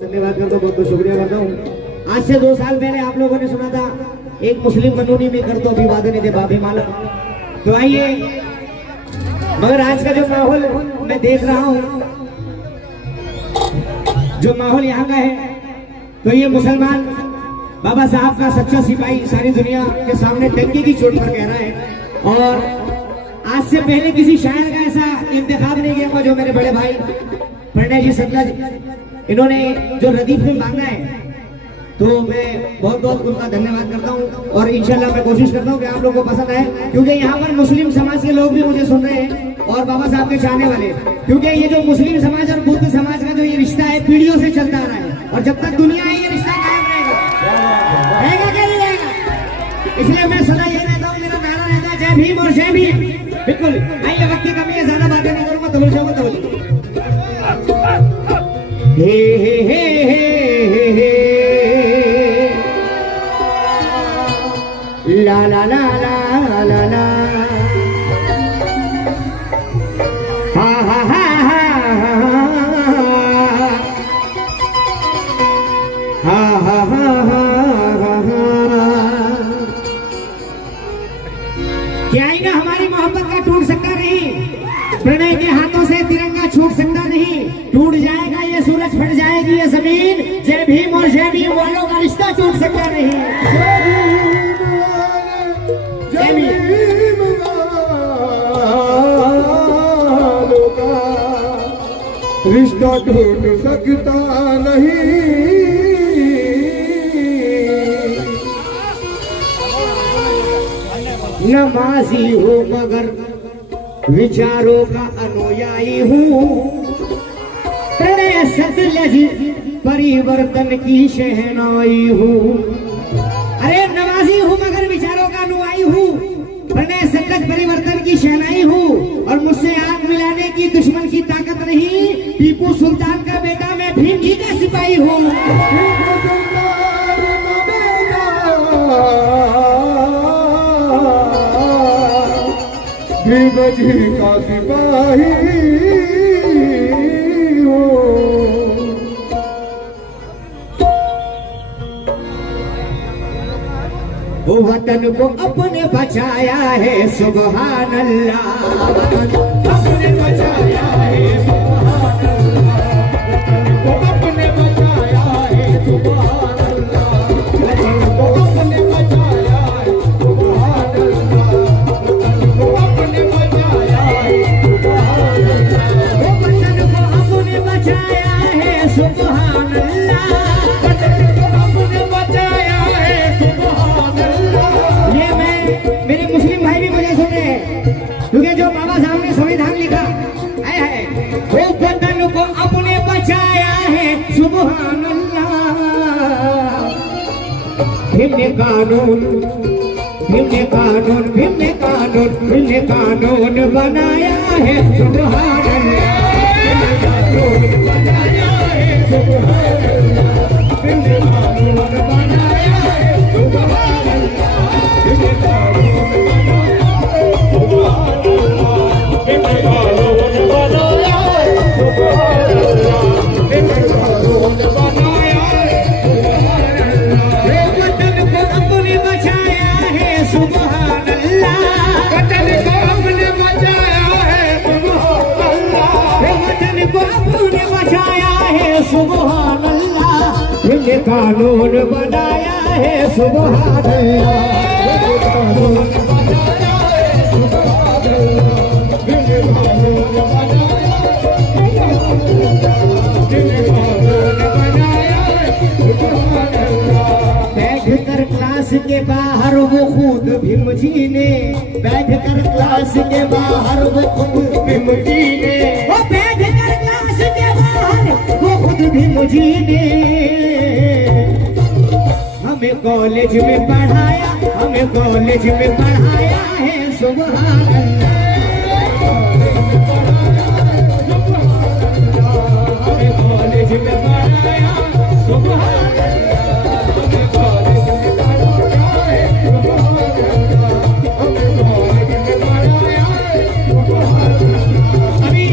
धन्यवाद करता हूँ, बहुत बहुत शुक्रिया करता हूँ। आज से 2 साल पहले आप लोगों ने सुना था एक मुस्लिम कानूनी में कर दो अभिवादन दे बाबी माला। तो आइए, मगर आज का जो माहौल मैं देख रहा हूँ, जो माहौल यहाँ का है, तो ये मुसलमान बाबा साहब का सच्चा सिपाही सारी दुनिया के सामने डंके की चोट पर कह रहा है। और आज से पहले किसी शायर का ऐसा इंतखाब नहीं किया हुआ जो मेरे बड़े भाई प्रणय जी सतला जी, इन्होंने जो रदीफ में मांगा है, तो मैं बहुत बहुत उनका धन्यवाद करता हूं। और इंशाल्लाह मैं कोशिश करता हूं कि आप लोगों को पसंद आए, क्योंकि यहाँ पर मुस्लिम समाज के लोग भी मुझे सुन रहे हैं और बाबा साहब के चाहने वाले, क्योंकि ये जो मुस्लिम समाज और बुद्ध समाज का जो ये रिश्ता है पीढ़ियों से चलता आ रहा है, और जब तक दुनिया है ये रिश्ता कायम रहेगा क्या नहीं रहेगा। इसलिए मैं सदा यही रहता हूँ, मेरा नारा रहता है जय भीम और जय भीम। बिल्कुल, आइए, वक्त की कमी है, ज्यादा बातें नहीं करूंगा, तवज्जो को तवज्जो। हे हे हे हे हे ला ला ला ला ला ला हा हा हा हा हा हा। क्या आएगा, हमारी मोहब्बत का टूट सकता नहीं, प्रणय के हाथों से तिरंगा छूट सकता नहीं, टूट जाएगा ये सूरज, फट जाएगी ये जमीन, जय भीम और जय भीम वालों का रिश्ता टूट सकता नहीं। जय भीम वालों का रिश्ता टूट सकता नहीं। नमाजी हो मगर विचारों का अनुयायी हूँ, प्रणय सतलज परिवर्तन की शहनाई हूँ। अरे नमाजी हूँ मगर विचारों का अनुयायी हूँ, प्रणय सतलज परिवर्तन की शहनाई हूँ, और मुझसे आग मिलाने की दुश्मन की ताकत नहीं, टीपू सुल्तान का बेटा मैं भीम जी का सिपाही हूँ। भीम जी का सिपाही हो। वतन को अपने बचाया है सुभान अल्लाह, अपने बचाया है सुभान अल्लाह, वतन को अपने बचाया है सुभान अल्लाह, वतन को अपने बचाया है सुभान अल्लाह, वतन को अपने बचाया है सुभान अल्लाह, वतन को अपने बचाया है सुभान अल्लाह, वतन को अपने बचाया है सुभान अल्लाह। ये मेरे मुस्लिम भाई भी मुझे सुन रहे हैं, क्योंकि जो बाबा साहब ने संविधान लिखा है, वो वतन को अपने बचाया है सुभान अल्लाह। भीम ने कानून, भीम ने कानून, भीम ने कानून, भीम ने कानून बनाया है सुभान अल्लाह, भीम ने कानून बनाया है सुभान अल्लाह, भीम ने कानून बनाया है सुभान अल्लाह, भीम ने कानून बनाया है सुभान अल्लाह, भीम ने कानून बनाया है सुभान अल्लाह, भीम ने कानून बनाया है सुभान अल्लाह। वतन को अपने बचाया है सुभान अल्लाह, वतन को अपने बचाया है सुभान अल्लाह, वतन को अपने बचाया है सुभान अल्लाह, भीम ने कानून बनाया है सुभान अल्लाह, भीम ने कानून बनाया है सुभान अल्लाह, भीम ने कानून बनाया बैठकर क्लास के बाहर वो खुद भीम जी ने, बैठकर क्लास के बाहर वो खुद भीम जी ने, वो बैठकर क्लास के बाहर वो खुद भीम जी ने, हमें कॉलेज में पढ़ाया, हमें कॉलेज में पढ़ाया है सुभान अल्लाह, हमें कॉलेज में पढ़ाया सुभान अल्लाह, हमें कॉलेज में पढ़ाया सुभान अल्लाह, हमें कॉलेज में पढ़ाया सुभान अल्लाह। अभी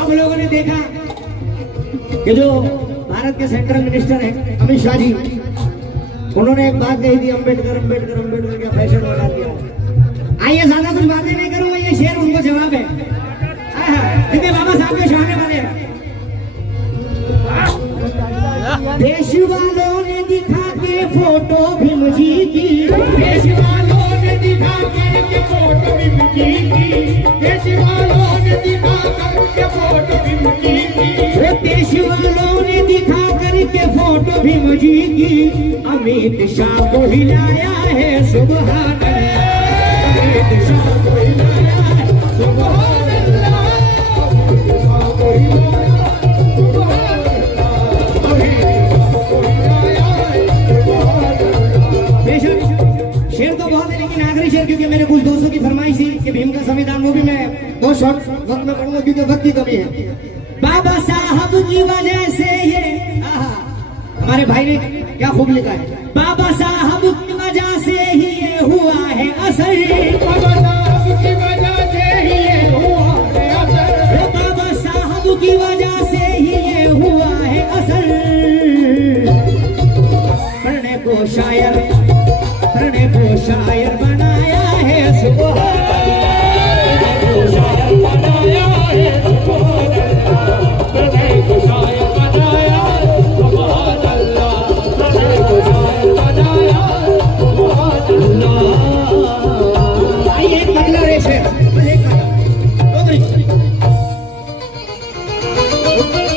आप लोगों ने देखा कि जो भारत के सेंट्रल मिनिस्टर हैं अमित शाह जी, उन्होंने एक बात कही थी, अम्बेडकर अम्बेडकर अम्बेडकर का फैशन बना दिया। आइए ज्यादा कुछ बातें नहीं करूंगा, ये शेर उनको जवाब है। देखिए बाबा साहब के शाने वाले हैं। देश वालों ने दिखा के फोटो भीम जी की, देश वालों ने दिखा के फोटो भीम जी की, देश वालों ने दिखा करके फोटो भीम जी की, देश वालों ने दिखा करके फोटो भीम जी की। अमित शाह को हिलाया है सुभान अल्लाह, अमित शाह को हिलाया है सुभान अल्लाह, अमित शाह को हिलाया सुभान अल्लाह, अमित शाह को हिलाया सुभान अल्लाह। बेशक शेर तो बहुत है, लेकिन आखिरी शेर क्योंकि मेरे कुछ दोस्तों की फरमाइश थी कि भीम का संविधान, वो भी मैं बहुत शॉर्ट वक्त में पढ़ूंगा क्योंकि वक्त की कमी है। बाबा साहब की वजह से ये, हमारे भाई ने क्या खूब लिखा है, बाबा साहब की वजह से ही ये हुआ है असर, बाबा साहब की वजह से ही ये हुआ है असर, बाबा साहब की वजह से ही ये हुआ है असर। पढ़ने को शायर बनाया है सुभान अल्लाह, पढ़ने को शायर बनाया है सुभान अल्लाह, पढ़ने को शायर बनाया सुभान अल्लाह, पढ़ने को शायर बनाया सुभान अल्लाह। आइए एक अगला रेस है,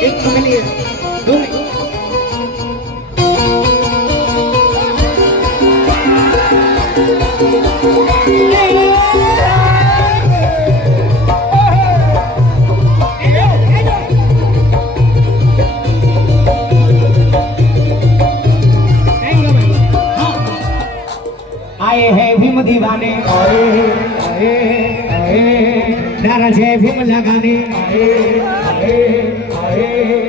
एक मिलिए दो आए हैं भीम दीवाने, नारा जय भीम लगाने,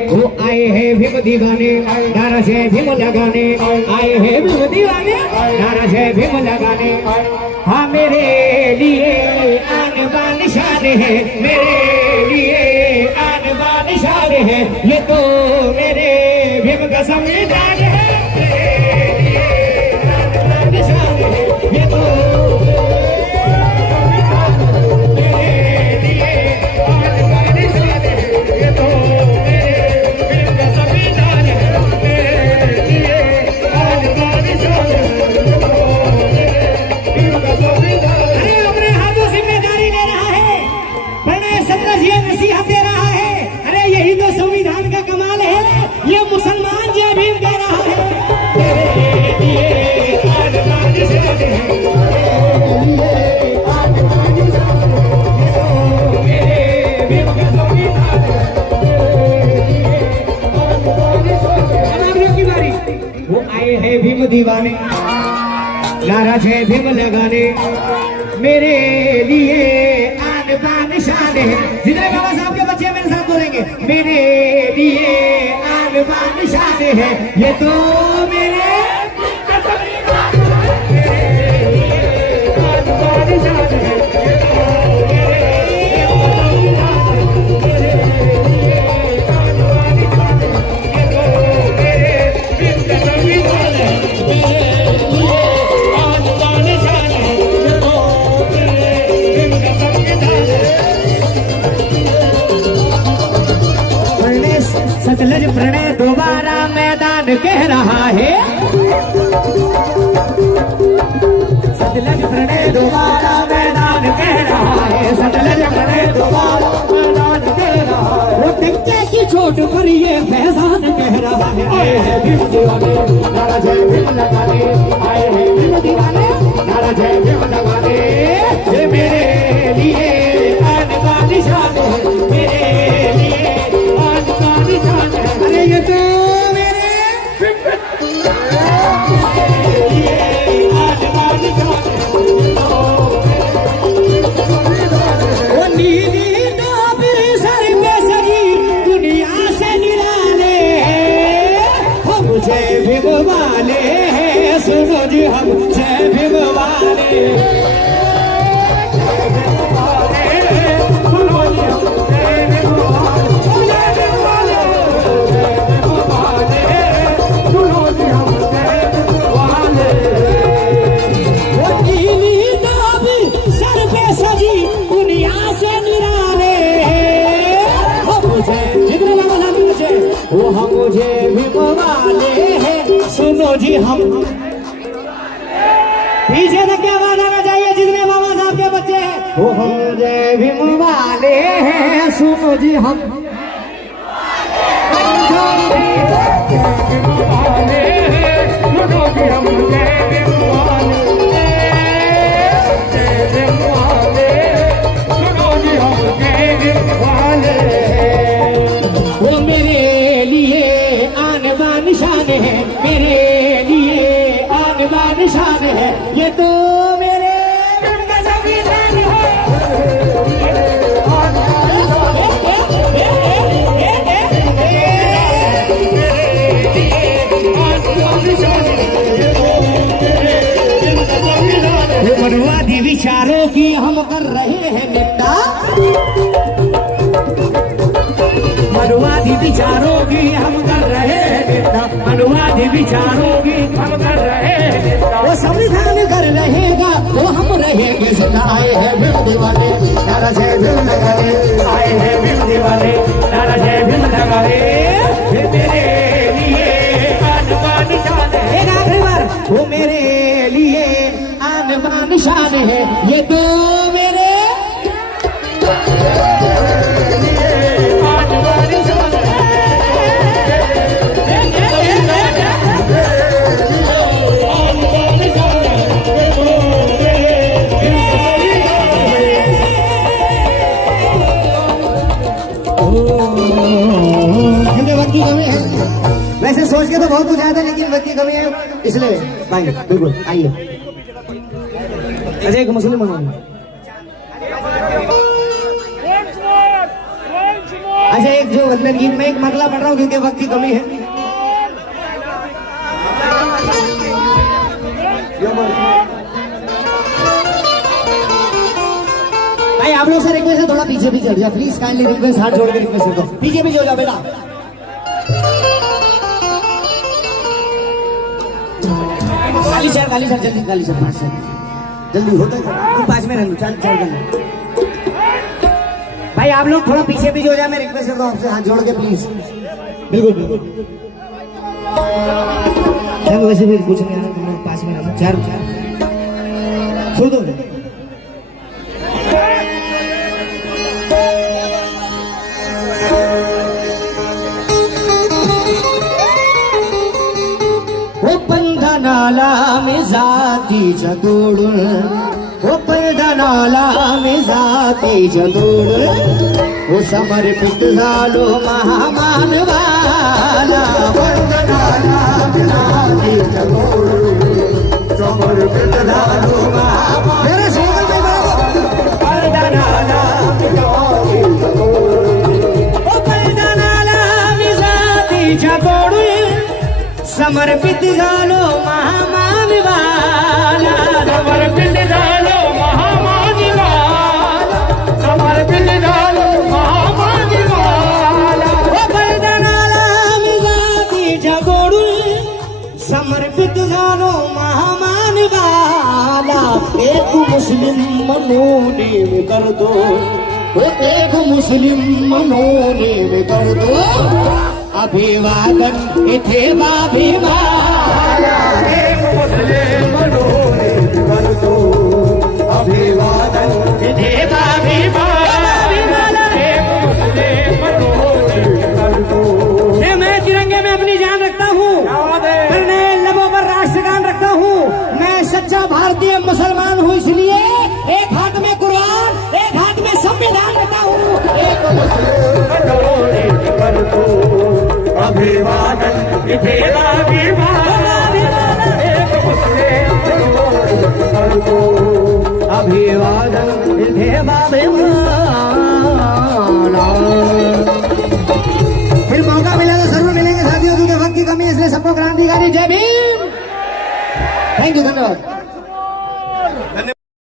वो आए हैं भीम दीवाने, नारा जय भीम लगाने, आए हैं भीम दीवाने, नारा जय भीम लगाने। हाँ मेरे लिए आन बान शान है, मेरे लिए आन बान शान है, ये तो मेरे भीम का संविधान है, ये तो नसीहत दे रहा है। अरे यही तो संविधान का कमाल है, ये मुसलमान जय भीम कह रहा है। वो आए हैं भीम दीवाने, नारा जय भीम लगाने, मेरे लिए आन बान शान है। जितने बाबा साहब के बच्चे मेरे साथ बोलेंगे, मेरे लिए आन बान शान है, ये तो मेरे सतलज प्रणय दोबारा मैदान कह रहा है, सतलज प्रणय दोबारा मैदान कह रहा है, सतलज प्रणय दोबारा मैदान कह रहा है। वो टिक्के की चोट पर ये फैजान कह रहा है। आए हैं भीम दीवाने, नारा जय भीम लगाने, आए हैं भीम दीवाने, नारा जय भीम लगाने, ये मेरे लिए आन बान शान है, मेरे लिए आन बान शान है। अरे ये तो मेरे वो नीली टोपी सर पे सजी दुनिया से निराले, हम जय भीम वाले हैं, सुनो जी हम जय भीम वाले, सुनो जी हम जय भीम वाले, जय भीम वाले, जय भीम वाले। मुझे भीम वाले हैं, सुनो जी हम। पीछे तक की आवाज आना चाहिए जितने बाबा साहब के बच्चे हैं। वो हम जय भीम वाले हैं, सुनो जी हम। वो मेरे लिए आने बान शान है, मेरे लिए आने बान शान है, ये तो मेरे दिल का संविधान है। मनवादी विचारों की हम कर रहे हैं निंदा, मनवादी विचारों की हम कर रहे हैं निंदा, मनवादी विचारों की हम कर रहे हैं निंदा। वो संविधान कर रहेगा तो हम रहेंगे जिंदा। आए हैं भीम दीवाने, नारा जय भीम लगाने, आए हैं भीम दीवाने, नारा जय भीम लगाने। मेरे लिए आन बान शान है, एक आखिरी बार। वो मेरे लिए आन बान शान है, ये तो मेरे वक्त की कमी है। वैसे सोच के तो बहुत कुछ आता है, लेकिन वक्त की कमी है, इसलिए भाई बिल्कुल आइए। अच्छा एक मुस्लिम अच्छा एक जो वंदन गीत में एक मतला पढ़ रहा हूँ क्योंकि वक्त की कमी है। भाई आप लोग से रिक्वेस्ट है, थोड़ा पीछे पीछे हट जाओ प्लीज, काइंडली रिक्वेस्ट, हाथ जोड़ के रिक्वेस्ट करता हूं, पीछे पीछे हो जाओ बेटा। खाली सर जल्दी, खाली सर 5 सेकंड जल्दी होता है, तुम 5 में रह लो, चल कर लो। भाई आप लोग थोड़ा पीछे पीछे हो जाए, मैं रिक्वेस्ट करता हूँ आपसे, हाथ जोड़ के प्लीज। बिल्कुल बिल्कुल, वैसे भी कुछ नहीं आ रहा, तुम लोग 5 में रह लो, 4 छोड़ दो। नाला में जाती जदोड़, वो पैदा नाला में जाती जदोड़, वो समर्पित झालो महामान वाला। पैदा नाला में जाती जदोड़, समर्पित झालो महामान, मेरे सोगल में बाबा। पैदा नाला में जाती जदोड़, वो पैदा नाला में जाती जदोड़, समर्पित झालो महामान वाला, समर्पित झालो महामान वाला, समर्पित झालो महामान वाला। वो बलिदानाला मिजाती जगोडू, समर्पित झालो महामान वाला। एक मुस्लिम मनोनेम कर दो, एक मुस्लिम मनोनेम कर दो, अभिवादन इथे बाभिमाला। एक मुस्लिम मनोनेम कर दो, अभिवादन इथे बाभिमाला। एक मुस्लिम मनोनेम कर दो। मैं तिरंगे में अपनी जान रखता हूँ, मैंने लबों पर राष्ट्रगान रखता हूँ, मैं सच्चा भारतीय मुसलमान हूँ, इसलिए एक हाथ में कुरान एक हाथ में संविधान रखता हूँ। एक मुस्लिम मनोनेम कर दो, अभिवादन इथे बाभिमाला। एक मुस्लिम मनोनेम कर दो, अभिवादन इथे बाभिमाला। फिर मौका मिला तो जरूर मिलेंगे साथियों, क्योंकि वक्त की कमी है, इसलिए सबको क्रांतिकारी जय भीम। थैंक यू, धन्यवाद।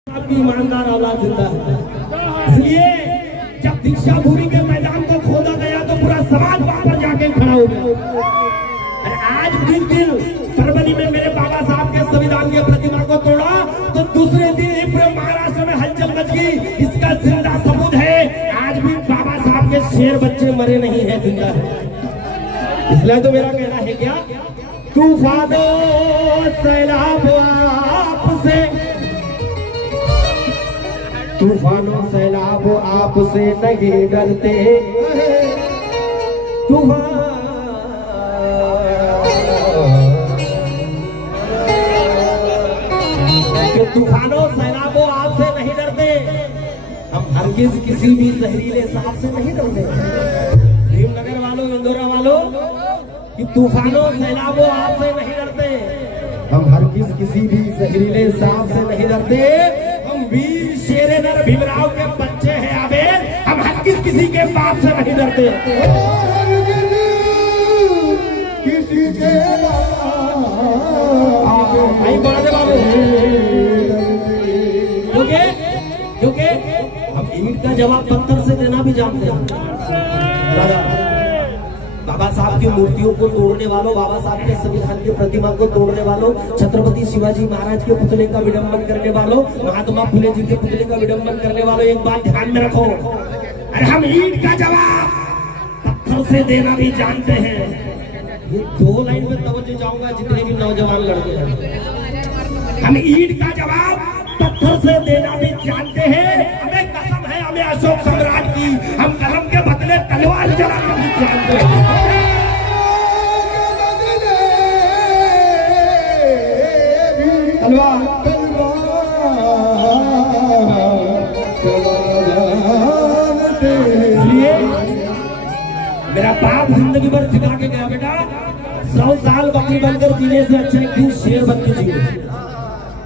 आपकी ईमानदार औलाद जिंदा है, इसलिए जब दीक्षा भूमि के मैदान को खोदा गया तो पूरा समाज वहां पर जाके खड़ा हो गया। और आज जिस दिन फरवरी में मेरे बाबा साहब के संविधान की प्रतिमा को तोड़ा, तो दूसरे दिन पूरे महाराष्ट्र में हलचल मच गई। इसका जिंदा सबूत है, आज भी बाबा साहब के शेर बच्चे मरे नहीं है, जिंदा है। इसलिए तो मेरा कहना है क्या, तूफानों सैलाब आपसे, तूफानों सैलाब आपसे नहीं डरते, तूफान तूफानों सैलाबों आपसे नहीं डरते, हम हरगिज किसी भी जहरीले सांप से नहीं डरते। भीमनगर वालों, इंदौरा वालों, कि तूफानों सैलाबों आपसे नहीं डरते, हम हरगिज किसी भी जहरीले सांप से नहीं डरते। हम वीर शेरे नर भीमराव के बच्चे हैं आबेद, हम हरगिज किसी के बाप से नहीं डरते। किसी के नहीं बोला दे बाबू, क्योंकि हम ईंट का जवाब पत्थर से देना भी जानते हैं। दादा, बाबा साहब की मूर्तियों को तोड़ने वालों, बाबा साहब के संविधान की प्रतिमा को तोड़ने वालों, छत्रपति शिवाजी महाराज के पुतले का विडंबन करने वालों, महात्मा फुले जी के पुतले का विडंबन करने वालों, एक बात ध्यान में रखो, अरे हम ईंट का जवाब पत्थर से देना भी जानते हैं। ये 2 लाइन में तवज्जो जाऊंगा जितने भी नौजवान लड़के हैं। हम ईंट का जवाब पत्थर से देना भी जानते हैं, हमें कसम है हमें अशोक सम्राट की, हम कलम के बदले तलवार चलाना भी जानते हैं। तलवार मेरा बाप जिंदगी भर सिखा के गया, बेटा 100 साल बकरी बनकर जीने से अच्छा एक दिन शेर बन के जिए।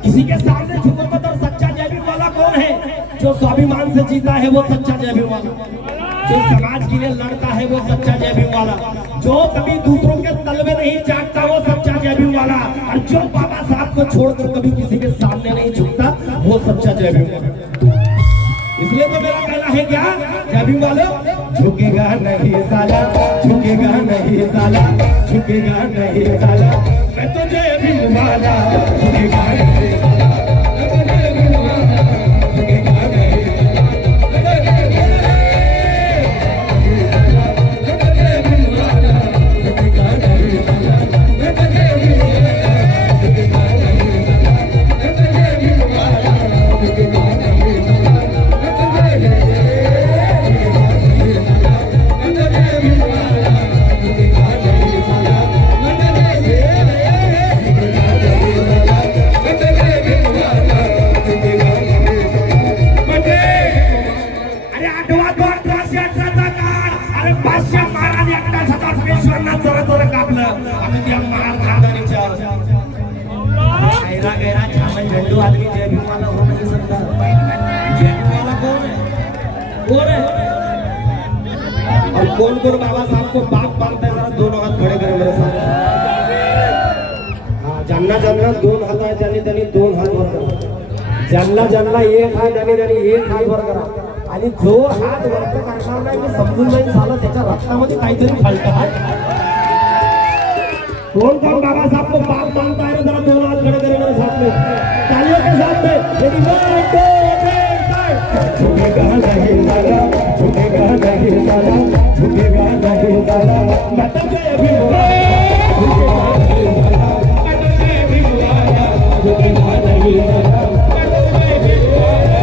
किसी के सामने झुको मत। और सच्चा जयभीम वाला कौन है? जो स्वाभिमान से जीता है वो सच्चा जयभीम वाला, जो समाज के लिए लड़ता है वो सच्चा जयभीम वाला, जो कभी दूसरों के तलवे नहीं चाटता वो सच्चा जयभीम वाला, और जो बाबा साहब को छोड़कर कभी किसी के सामने नहीं झुकता वो सच्चा जयभीम वाला। इसलिए तो मेरा कहना है क्या, जयभीम वालों, झुकेगा नहीं साला, झुकेगा नहीं साला, झुकेगा नहीं साला, मैं तो जयभीम वाला, झुकेगा नहीं साला, मैं तो जयभीम वाला, झुकेगा नहीं कौन कौन बाबा साहब को बाप मानता है? जरा दोनों हाथ खड़े करें मेरे साथ। हाँ, जानना जानना 2 हाथ आहे त्यांनी 2 हात वर करा, जानला 1 हात आणि 1 हात वर करा, आणि जो हात वर करणार नाही मी समजून जाईल साला त्याच्या रक्तामध्ये काहीतरी फाल्ट आहे। कौन कौन बाबा साहब को बाप मानता है? जरा 2 हाथ खड़े करें मेरे साथ में, तालियों के साथ में। यदि 1 2 3 झुकेगा नहीं साला, झुकेगा नहीं साला, झुकेगा नहीं साला, मैं तो जयभीम वाला, झुकेगा नहीं साला, मैं तो जयभीम वाला, झुकेगा नहीं साला, मैं तो जयभीम वाला,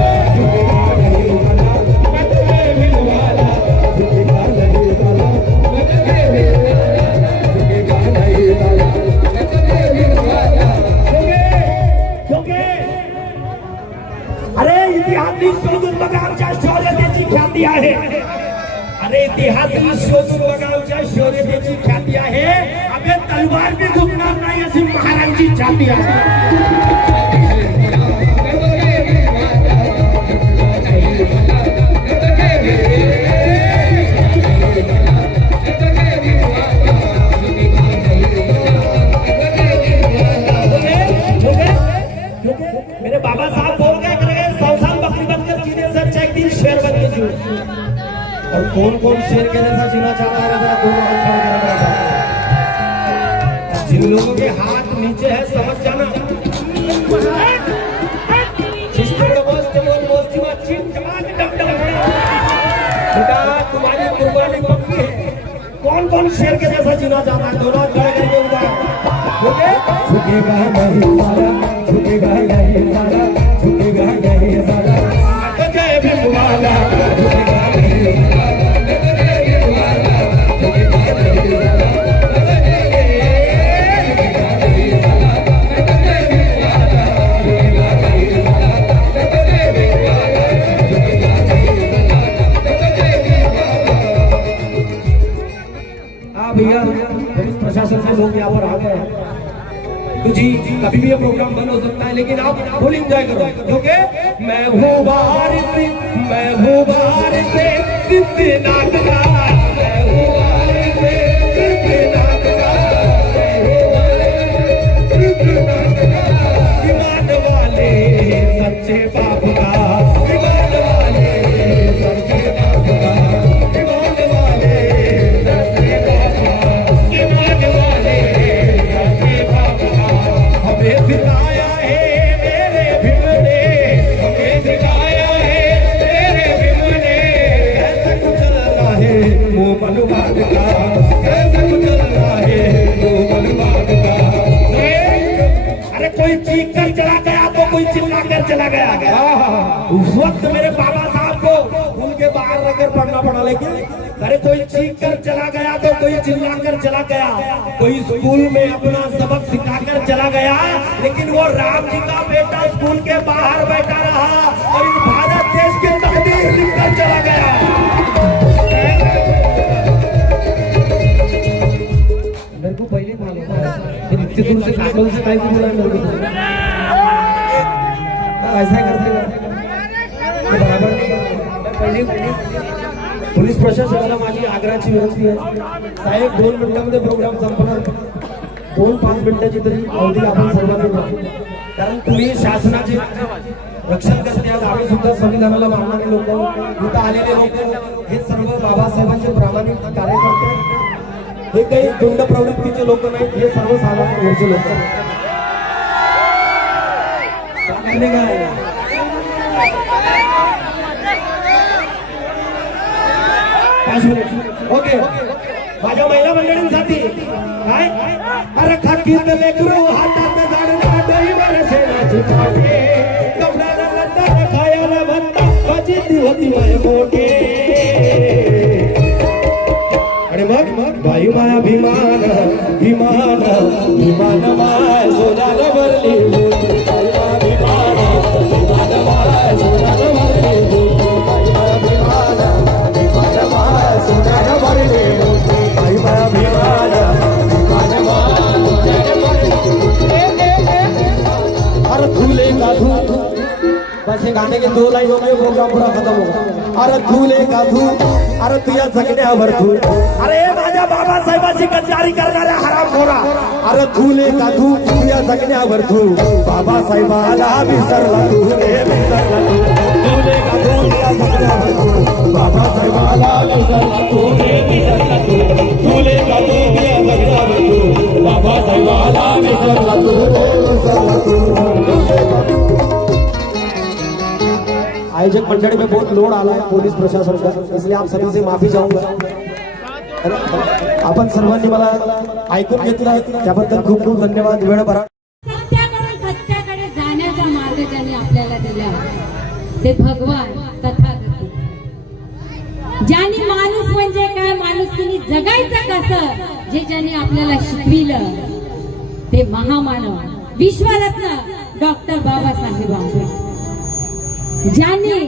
झुकेगा नहीं साला, मैं तो जयभीम वाला, झुकेगा नहीं साला, मैं तो जयभीम वाला, झुकेगा नहीं साला, मैं तो जयभीम वाला। क्योंकि अरे इतिहासी शोधून बघा आमच्या शौर्यतेची ख्याती आहे, अरे इतिहासी शोधून बघा आमच्या शौर्यतेची ख्याती आहे, अबे तलवार भी झुकणार नाही अशी महाराजांची छाती आहे। मेरे बाबा साहब बोल गए 100 साल बकरी बनकर जीने से अच्छा एक दिन शेर बन के जियो। और कौन कौन शेर के जैसा जीना चाहता है? जरा दोनों हाथ खड़े करें मेरे साथ। जिन लोगों के हाथ नीचे है समझ जाना, बेटा तुम्हारी कुर्बानी पक्की है। कौन कौन शेर के जैसा जीना चाहता है? दोनों खड़े करके उधर ओके। झुकेगा नहीं सारा, झुकेगा नहीं सारा, झुकेगा नहीं सारा, तो जय भीम वाला झुकेगा नहीं सारा, झुकेगा नहीं सारा, भैया पुलिस प्रशासन के लोग यहाँ पर आ गए हैं। तो जी कभी भी ये प्रोग्राम बंद हो सकता है, लेकिन आप फुल एंजॉय करो क्योंकि मैं हूँ बारिश, मैं हूँ बारिश सिद्धनाथ का, मैं हूँ बारिश सिद्धनाथ का, ईमान वाले सच्चे बाप का, ईमान वाले सच्चे बाप का, ईमान वाले सच्चे बाप का, ईमान वाले सच्चे बाप का। हमें सिखाया है मेरे भीम ने, हमें सिखाया है मेरे भीम ने, कैसा कुछ चलता है वो मनवाद का, कैसा कुछ चलता है वो मनवाद का। अरे कोई चीख कर चला गया तो कोई चिल्ला कर चला गया। उस वक्त मेरे बाबा साहब को उनके बाहर रखकर पढ़ना पड़ा, लेकिन अरे कोई चीख कर चला गया तो कोई चिल्ला कर चला गया, कोई स्कूल में अपना सबक सिखाकर चला गया, लेकिन वो राम जी का बेटा स्कूल के बाहर बैठा रहा और इस भारत देश की तकदीर लिखकर चला गया। मेरे को पहले मालूम था इतने दूर से काटल से टाइप बोला मेरे को, ऐसा करते बराबर नहीं पहले पोलीस प्रशासनाला माझी आग्रहाची विनंती आहे, साहेब 2 मिनिटांमध्ये प्रोग्राम संपणार, 2-5 मिनिटाची तरी अवधी आपण सर्वांनी द्यावी, कारण तुम्ही शासनाचे रक्षण करते आहात, आम्ही सुद्धा संविधानाला मानणारे लोक, इथं आलेले लोक हे सर्व बाबासाहेबांचे प्रामाणिक कार्यकर्ते, हे काही गुंड प्रवृत्तीचे लोक नाहीत, हे सर्वसाधारण घरचे लोक आहेत। ओके माझ्या महिला मंडळींसाठी काय अरे खाकीत लेकरू हातात झाडला दही बरसेनाची पाटे, कपड्याला लंडा खायला भत्ता फजिती होती माय मोठे, आणि मग बाई माया भीमान भीमान भीमान माय सोन्याला भरली होती, बाई माया भीमान भीमान माय सोन्याला भरली होती, बाई माया भीमान भीमान माय सोन्याला भरली होती, बाई माया भीमान भीमान माय सोन्याला भरली होती। अरे झूले का धू, बस ये गाने के 2 लाइन हो गए, प्रोग्राम पूरा खत्म होगा। अरे झूले का धू, अरे तुझ्या जगण्यावर धू, अरे माझ्या बाबासाहेबांची गद्दारी करणाऱ्या हरामखोरा, अरे झूले का धू तुझ्या जगण्यावर धू, बाबासाहेबाला विसरला तू रे विसरला तू, झूले का धू तुझ्या जगण्यावर धू, बाबासाहेबाला विसरला तू रे विसरला तू, झूले का धू तुझ्या जगण्यावर धू, बाबासाहेबाला विसरला तू रे विसरला तू। आयोजक मंडली में बहुत लोड आला है पुलिस प्रशासन का, इसलिए आप सभी से माफी चाहूंगा। आपण सर्वांनी मला ऐकून घेतलं त्याबद्दल खूप खूप धन्यवाद। वेळ भरा सत्याकडून सत्याकडे जाण्याचा मार्ग ज्यांनी आपल्याला दिला ते भगवान तथागत, ज्यांनी माणूस म्हणजे काय, माणुसकीने जगायचं कसं, जे ज्यांनी आपल्याला शिकविलं ते महामानव विश्वरत्न डॉक्टर बाबासाहेब आंबेडकर, ज्यांनी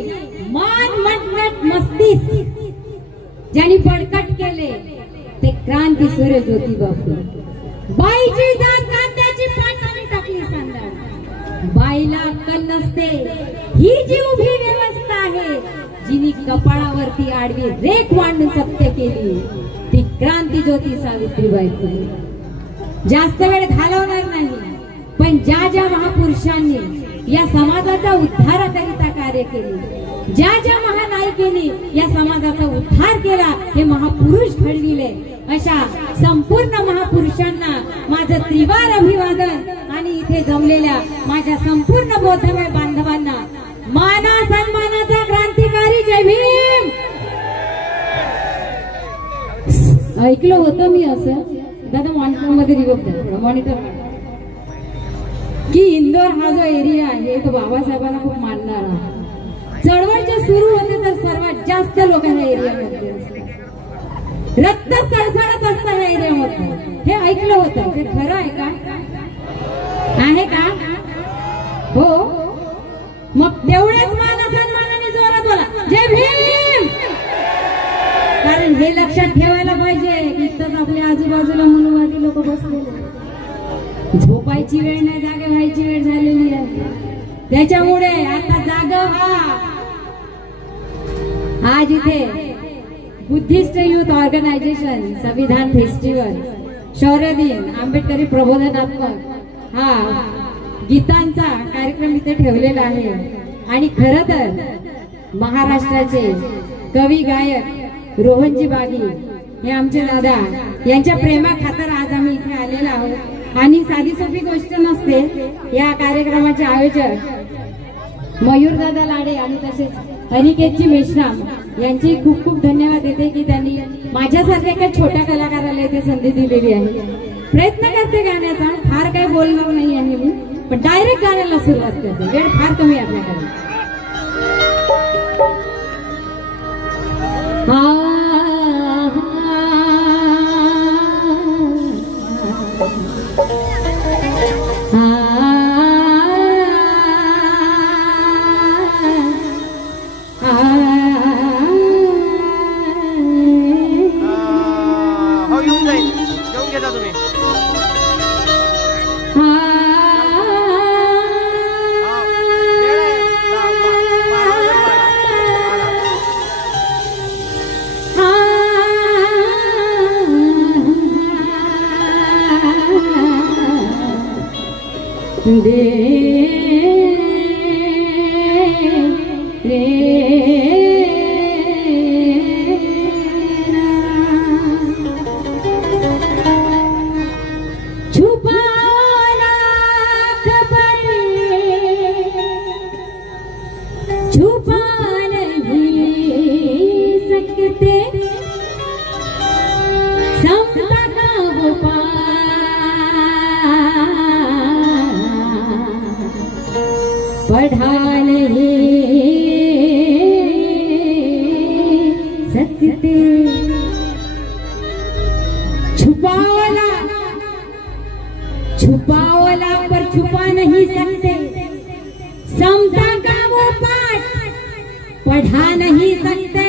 मान मनमट मस्तीस ज्यांनी बडकट केले ते क्रांती सूर्य ज्योतिबा फुले, बाईची जात कांद्याची पाटाने टाकली सांगा, बाईला अक्कल नसते ही जी उभी व्यवस्था आहे, जिनी कपाळावरती आडवी रेख मांडून सत्य केली ती क्रांती ज्योती सावित्रीबाई फुले। जास्त वेळ घालवणार नाही, पण ज्या ज्या महापुरुषांनी या समाजाचा उद्धाराकरिता कार्य केले, ज्या ज्या महानायिकेने या समाजाचा उद्धार केला, हे महापुरुष घडविले, अशा संपूर्ण महापुरुषांना माझं त्रिवार अभिवादन आणि इथे जमलेल्या माझ्या संपूर्ण बौद्धमय बांधवांना माना सन्मानाचा क्रांतिकारी जय भीम। ऐकलं होतं मी असं, दादा मॉनिटर मध्ये रिवर्ब द्या थोडं, मॉनिटर की इंदोर हा जो एरिया आहे तो बाबासाहेबांना खूप मानणारा, चळवळ सुरू होते तर सर्वात जास्त लोक ह्या एरियामध्ये असतात, रक्त सळसळत असतं ह्या एरियामध्ये, हे ऐकलं होतं, ते खरं आहे का? आहे का? हो, मग तेवढेच मान सन्मानाने जोरात बोला जय भीम, कारण हे लक्षात ठेवायला पाहिजे की इथंच आपल्या आजूबाजूला मनुवादी लोक बसलेले, झोपायची वेळ नाही, जागा व्हायची वेळ झालेली आहे, त्याच्यामुळे आता जागा व्हा. आज इथे बुद्धिस्ट युथ ऑर्गनायझेशन संविधान फेस्टिवल, शौर्य दिन, आंबेडकरी प्रबोधनात्मक हा गीतांचा कार्यक्रम इथे ठेवलेला आहे. आणि खर तर महाराष्ट्राचे कवी गायक रोहनजी बागी हे आमचे दादा, यांच्या प्रेमाखातर आज आम्ही इथे आलेलो आहोत. आणि साधी सोपी गोष्ट नसते. या कार्यक्रमाचे आयोजक मयूरदादा लाडे आणि तसेच अनिकेतजी मेश्राम यांची खूप खूप धन्यवाद देते की त्यांनी माझ्यासारख्या एका छोट्या कलाकाराला इथे संधी दिलेली आहे. प्रयत्न करते गाण्याचा, फार काही बोलणार नाही आहे मी, पण डायरेक्ट गाण्याला सुरुवात करते, वेळ फार कमी आपल्याकडे. पढ़ा नहीं सकते, छुपावला छुपावला पर छुपा नहीं सकते, समझा का वो पाठ पढ़ा नहीं सकते.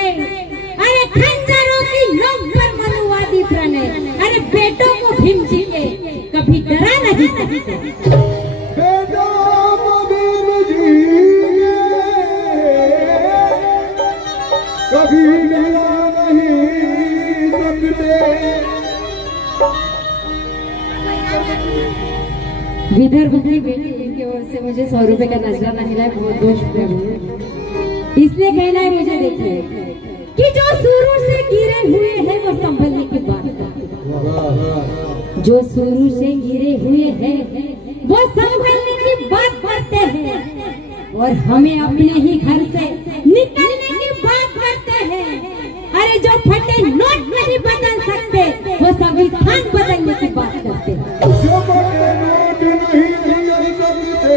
अरे खंजरों की नोक पर मनुवादी प्रणय, अरे बेटों को भीम जी के कभी डरा नहीं सकते. कभी मिला नहीं सकते. विदर्भ की बेटी इनकी ओर से मुझे 100 रुपए का नजराना मिला है, बहुत बहुत शुक्रिया. इसलिए कहना है मुझे, देखिए कि जो शुरू से गिरे हुए हैं वो संभलने की बात करते, जो शुरू से गिरे हुए हैं वो संभलने की बात करते हैं, और हमें अपने ही घर से निकलने की बात करते हैं. अरे जो फटे नोट नहीं बदल सकते वो संविधान बदलने की बात करते हैं. जो फटे नोट नहीं बदल सकते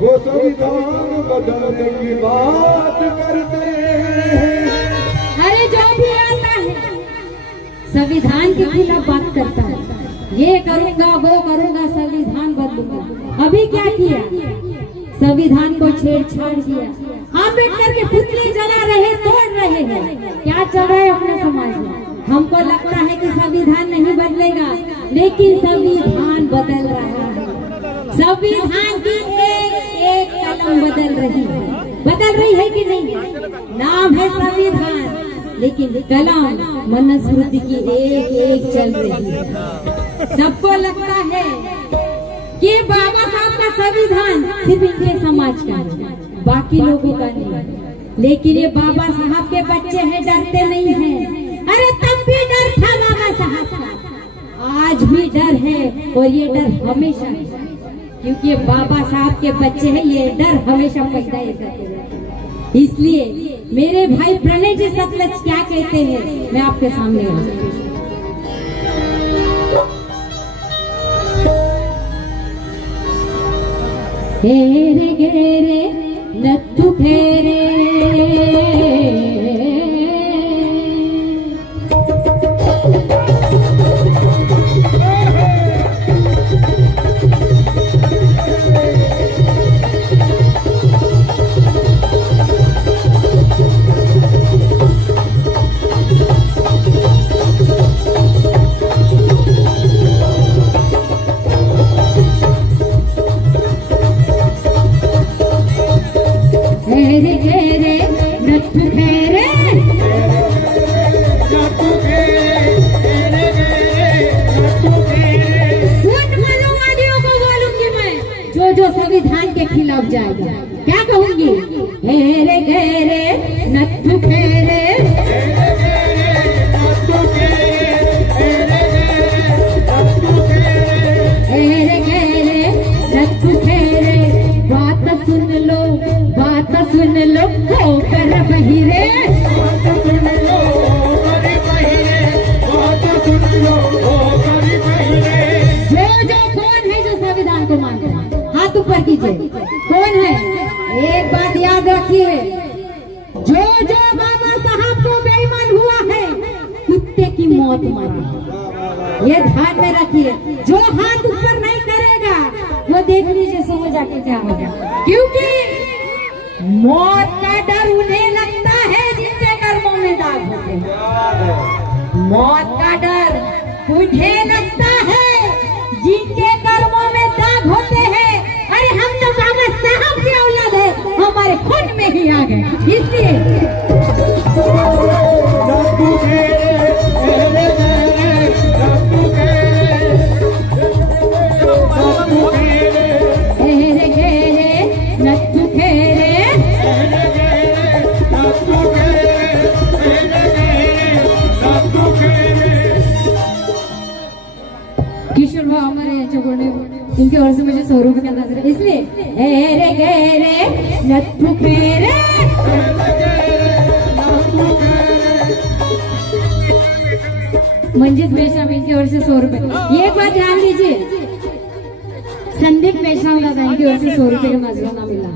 वो संविधान बदलने की बात करते हैं. अरे जो भी आता है संविधान के खिलाफ बात करता है, ये करूंगा वो करूंगा, संविधान बदलूंगा. अभी क्या किया? संविधान को छेड़छाड़ किया, आंबेडकर के पुतले जला रहे, तोड़ रहे हैं. क्या चल रहा है अपने समाज में? हमको लगता है कि संविधान नहीं बदलेगा, लेकिन संविधान बदल रहा है. संविधान की एक एक कलम बदल रही है कि नहीं? नाम है संविधान, लेकिन कलम मनुस्मृति की एक एक चल रही है. सबको लगता है कि बाबा साहब का संविधान सिर्फ इनके समाज का है, बाकी लोगों का नहीं. लेकिन ये बाबा साहब के बच्चे हैं, डरते नहीं हैं. अरे तब भी डर था बाबा साहब का, आज भी डर है, और ये डर हमेशा है, क्योंकि ये बाबा साहब के बच्चे हैं. ये डर हमेशा पैदा करते रहते हैं. इसलिए मेरे भाई प्रणय जी सतलज क्या कहते हैं मैं आपके सामने हूँ। घेरे घेरे नत्थु घेरे घेरे घेरे नत्थु घेरे माओवादियों को बोलूंगी मैं जो संविधान के खिलाफ जाएगा क्या कहूंगी। घेरे घेरे नत्थु घेरे घेरे घेरे नत्थु घेरे बात सुन लो होकर बहिरे जो कौन है जो संविधान को मानता है हाथ ऊपर कीजिए। कौन है? एक बात याद रखिए, जो बाबा साहब को बेईमान हुआ है कुत्ते की मौत मारी, ये ध्यान में रखिए। जो हाथ ऊपर नहीं करेगा वो देख लीजिए समझ आके क्या होगा, क्योंकि मौत का डर उन्हें लगता है जिनके कर्मों में दाग होते हैं। मौत का डर उन्हें लगता है जिनके कर्मों में दाग होते हैं। अरे हम तो बाबा साहब की औलाद है, हमारे खून में ही आ गए, इसलिए घेरे घेरे नत्थु घेरे किशोर भाव हमारे यांच्याकडे इनकी ओर से मुझे 100 रुपए का नजर है, इसलिए घेरे घेरे नत्थु घेरे मंजित मेश्राम इनकी ओर से 100 रुपए। ये एक बात ध्यान दीजिए, संदीप मेश्राम दादा इनकी ओर से 100 रुपए का नजराना मिला।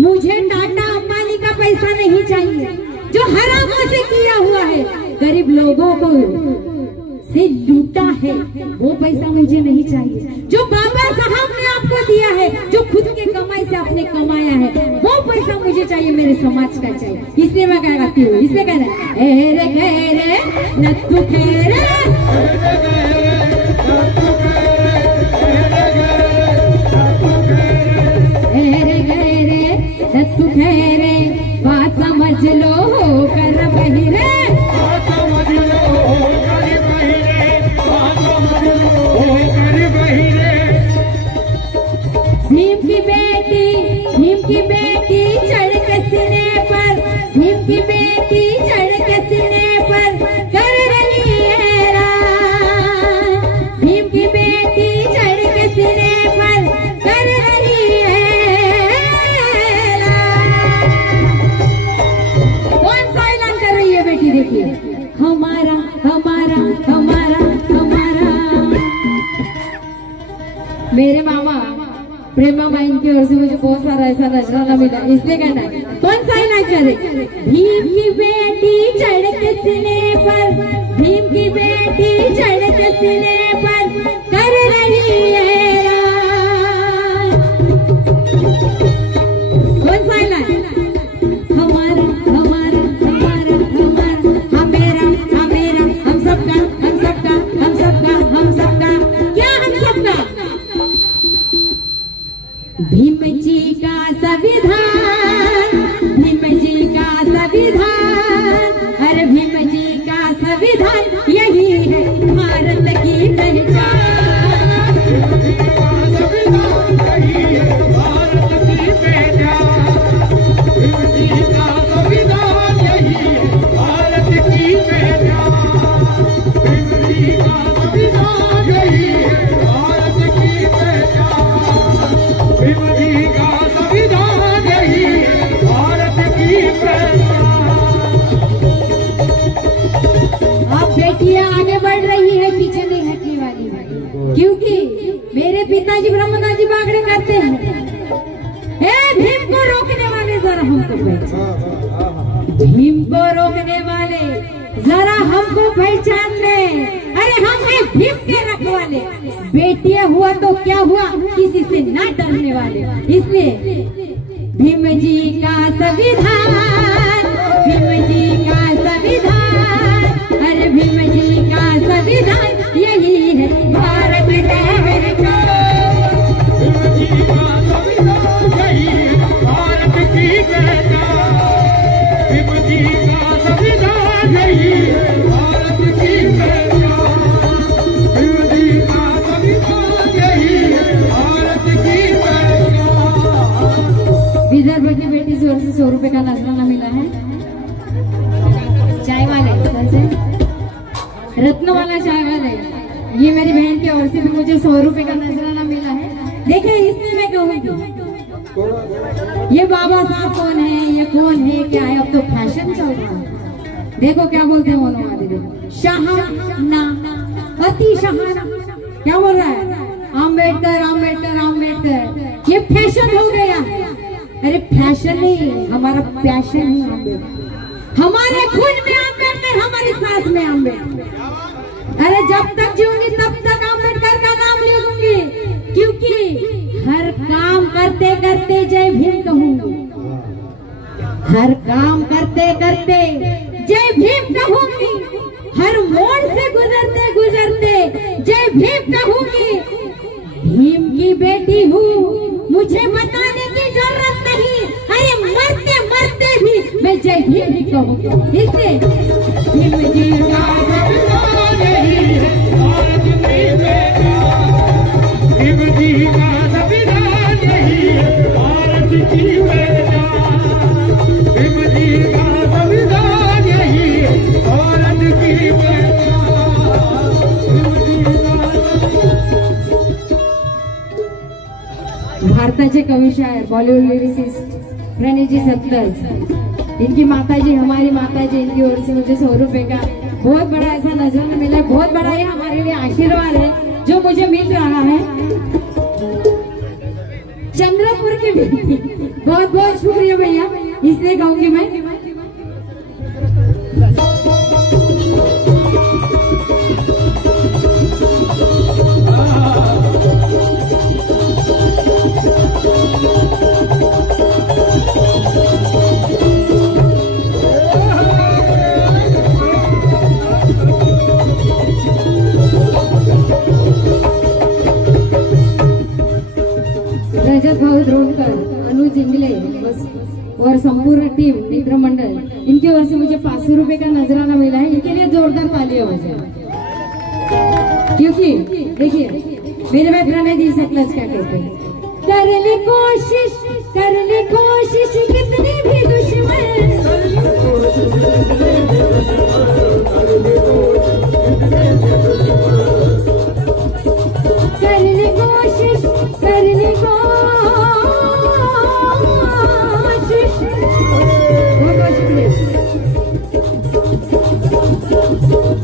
मुझे टाटा अंबानी का पैसा नहीं चाहिए जो हरामों से किया हुआ है, गरीब लोगों को से लूटा है वो पैसा मुझे नहीं चाहिए। जो बाबा साहब ने आपको दिया है, जो खुद के कमाई से आपने कमाया है, वो पैसा मुझे चाहिए, मेरे समाज का चाहिए। इसलिए मैं क्या करती हूँ, इसलिए कह रहे घेरे घेरे नत्थु घेरे घेरे घेरे नत्थु घेरे बात समझ लो होकर बहिरे भीम की बेटी चढ़ के सीने पर, भीम की बेटी चढ़ के सीने पर कर रही है राज। भीम की बेटी चढ़ के सीने पर कर रही है राज। कौन सा ऐलान कर रही है बेटी? देखिए, हमारा हमारा हमारा हमारा। मेरे मामा प्रेमा माँ इनकी ओर से मुझे बहुत सारा ऐसा नजराना मिला, इसलिए कहना है कौन सा इलाज करे। भीम की बेटी चढ़ के सीने पर, भीम की बेटी चढ़ के सीने पर कर रही है राज। कौन सा इलाज? हमारा हमारा हमारा हमारा, हम मेरा हम मेरा, हम सबका हम सबका हम सबका हम सबका, क्या हम सबका? भीम जी का संविधान, भीम जी का संविधान, अरे भीम जी का संविधान यही है भारत की मेरे पिताजी ब्रह्मदास जी बागड़े करते हैं। ए भीम को रोकने वाले जरा हमको पहचान, भीम को रोकने वाले जरा हमको पहचान ले। अरे हम हैं भीम के रखवाले, बेटियां हुआ तो क्या हुआ, किसी से ना डरने वाले। इसलिए भीम जी का संविधान, भीम जी का संविधान, अरे भीम जी का संविधान यही है भारत का भारत की पहचान, भीम जी का संविधान यही है भारत की पहचान, भीम जी का संविधान यही है भारत की पहचान। विदर्भ की बेटी से 100 रुपए का नजराना मिला है। चाय वाले कौन से? रत्न वाला चाय वाले, ये मेरी बहन की ओर से भी मुझे 100 रुपए का नजराना मिला है। देखिए इसमें मैं कहूँगी ये बाबा साहब कौन है, ये कौन है, क्या है, अब तो फैशन चल रहा है। देखो क्या बोलते हैं मोनोवादी, देखो शाहना, अति शाहना, क्या बोल रहा है, आम्बेडकर आम्बेडकर आम्बेडकर, ये फैशन हो गया। अरे फैशन नहीं, हमारा पैशन है आम्बेडकर, हमारे खून में आम्बेडकर, हमारी सांस में आम्बेडकर। अरे जब तक जीऊंगी तब तक आम्बेडकर का नाम ले लूंगी, क्योंकि हर काम करते करते जय भीम कहूंगी, हर काम करते करते जय भीम कहूंगी, हर मोड़ से गुजरते गुजरते जय भीम कहूंगी। भीम की बेटी हूँ, मुझे बताने की जरूरत नहीं, अरे मरते मरते भी मैं जय भीम ही कहूंगी। इसलिए भीम जी का संविधान यही है भारत की पहचान, भीम जी का संविधान यही है भारत की पहचान, भीम जी का संविधान यही है भारत की पहचान, भीम जी का। भारताचे कवी शायर, बॉलीवुड लिरिसिस्ट प्रणयजी सतलज, इनकी माताजी, हमारी माताजी, इनकी ओर से मुझे 100 रुपए का बहुत बड़ा ऐसा नजराना मिला है। बहुत बड़ा ये हमारे लिए आशीर्वाद है जो मुझे मिल रहा है। चंद्रपुर की बेटी, बहुत बहुत शुक्रिया भैया, इसलिए कहूंगी मैं। रजत भाऊ द्रोणकर, अनुज इंगले बस और संपूर्ण टीम मित्र मंडल, इनकी ओर से मुझे 500 रुपए का नजराना मिला है। इनके लिए जोरदार तालियां बजाएं, क्योंकि देखिए मेरे भाई प्रणय जी सकलज क्या कहते हैं, कर ले कोशिश कितनी भी दुश्मन,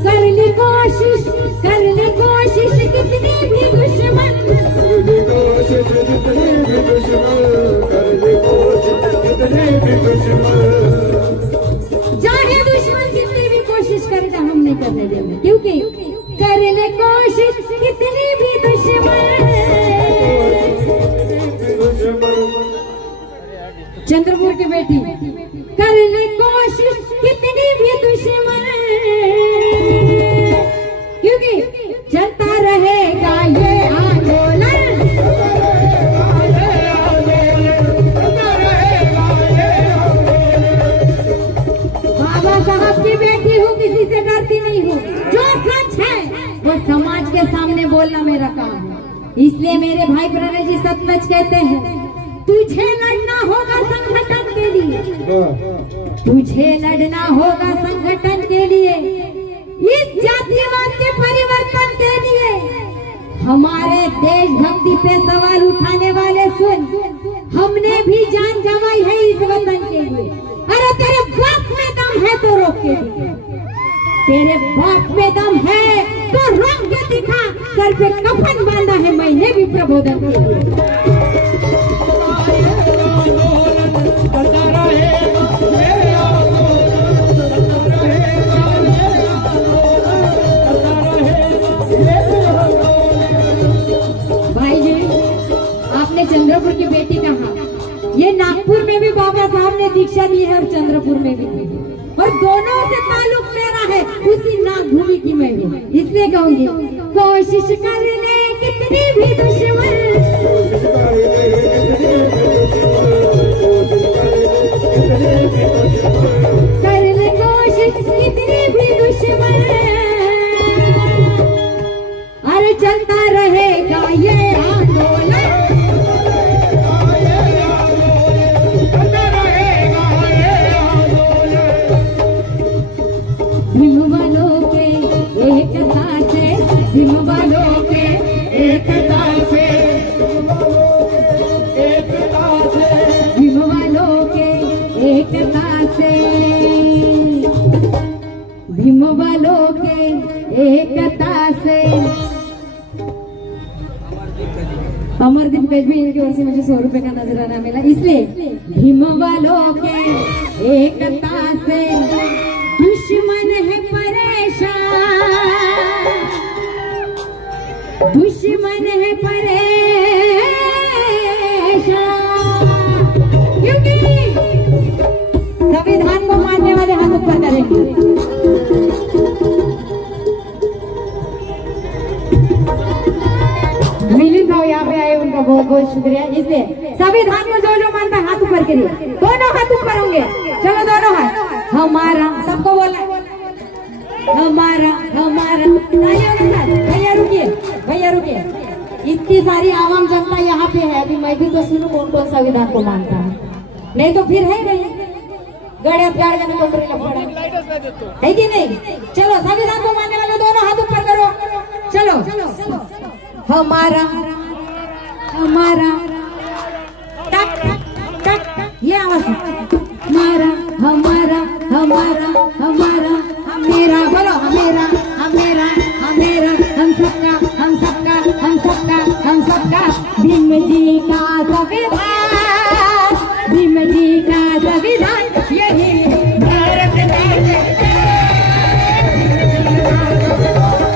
कर ले कोशिश कर ले कोशिश कितनी भी दुश्मन, चाहे दुश्मन कितनी भी कोशिश करे तो हम नहीं करने देंगे, क्योंकि कर ले कोशिश कितनी भी दुश्मन। चंद्रपुर की बेटी, कर ले कोशिश कितनी भी दुश्मन, क्योंकि चलता रहेगा ये आंदोलन, बाबा साहब की बेटी हूँ, किसी से डरती नहीं हूँ, जो सच है वो समाज के सामने बोलना मेरा काम है। इसलिए मेरे भाई प्रणय जी सतलज कहते हैं, तुझे लड़ना होगा संगठन के लिए, तुझे लड़ना होगा संगठन के लिए, इस जातिवाद के परिवर्तन के लिए। हमारे देशभक्ति पे सवाल उठाने वाले सुन, हमने भी जान गंवाई है इस वतन के लिए। अरे तेरे बाप में दम है तो रोक के दिखा, तेरे बाप में दम है तो रोक के दिखा, सर पे कफन बांधा है मैंने भी प्रबोधन किए। भाई जी, आपने चंद्रपुर की बेटी कहा, ये नागपुर में भी बाबा साहब ने दीक्षा दी है और चंद्रपुर में भी दी है। और दोनों से ताल्लुक मेरा है, उसी नागभूमि की मैं हूँ। इसलिए कहूंगी, कोशिश करने कितनी भी दुश्मन, कर ले कोशिश कितनी भी दुश्मन, अरे चलता रहेगा ये आंदोलन। भीम वालों के एकता से, भीम वालों के एकता से, भीम वालों के एकता से, भीम वालों के एकता से। अमरदीप गजबी इनकी ओर से मुझे 100 रुपए का नजराना मिला, इसलिए भीम वालों के एकता से दुश्मन है परेशान, दुश्मन है परेशान, क्योंकि संविधान को मानने वाले हाथ ऊपर करेंगे। मिलिंद भाव यहाँ पे आए, उनका बहुत बहुत शुक्रिया। इसलिए संविधान को जो जो मानता है हाथ ऊपर करिए, दोनों हाथ ऊपर होंगे। चलो दोनों हाथ, हमारा, सबको बोला हमारा, हमारा। तालियों के साथ। भैया रुकिए, भैया रुकिए, इतनी सारी आवाम जनता यहाँ पे है, अभी मैं भी तो सुनूं कौन कौन संविधान को मानता है, नहीं तो फिर है नहीं गड़े प्यार जाने को है कि नहीं। चलो संविधान को मानने वाले दोनों हाथ ऊपर करो। चलो, हमारा, हमारा, टक टक टक, ये आवाज, हमारा, हमारा, हमारा, हमारा, मेरा, बोलो हमेरा, हमेरा, हमेरा, हम सबका, हम सबका, हम सबका, हम सबका। भीम जी का संविधान, भीम जी का संविधान, यही भारत का,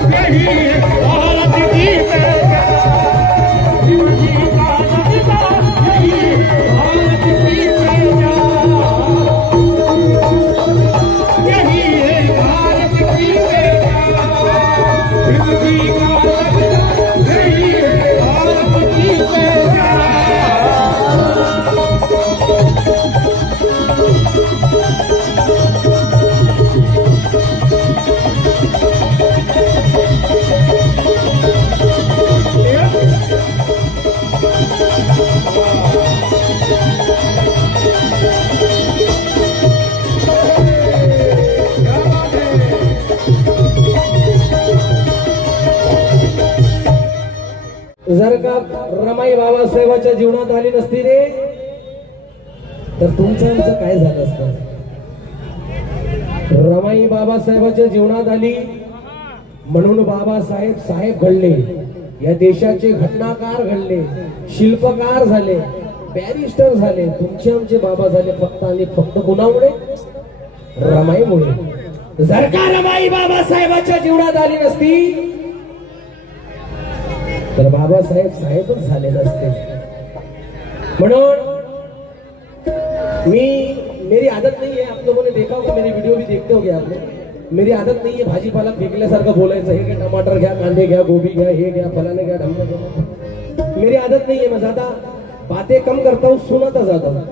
यही भारत की जर का रमाई बाबासाहेबांच्या जीवनात आली नसती रे, तर तुमचं आमचं काय झालं असतं। रमाई बाबासाहेबांच्या जीवनात आली म्हणून बाबासाहेब साहेब घडले, या देशाचे घटनाकार घडले, शिल्पकार झाले, बॅरिस्टर झाले। तुमचे आमचे बाबा झाले फक्त आणि फक्त कुणामुळे? रमाईमुळे। जर का रमाई बाबासाहेबांच्या जीवनात आली नसती तर बाबासाहेब साहेबच झाले नसते। म्हणून मेरी आदत नहीं है, आप लोगों ने देखा होगा, मेरी वीडियो भी देखते होगे आपने, मेरी आदत नहीं है भाजीपाला फेकल्यासारखं बोलायचं, हे घ्या टमाटर घ्या, कांदे घ्या, गोभी घ्या, हे घ्या, फलाने घ्या, ढमने घ्या। मेरी आदत नहीं है, मैं ज्यादा बातें कम करता हूँ, सुनाता जाता हूँ।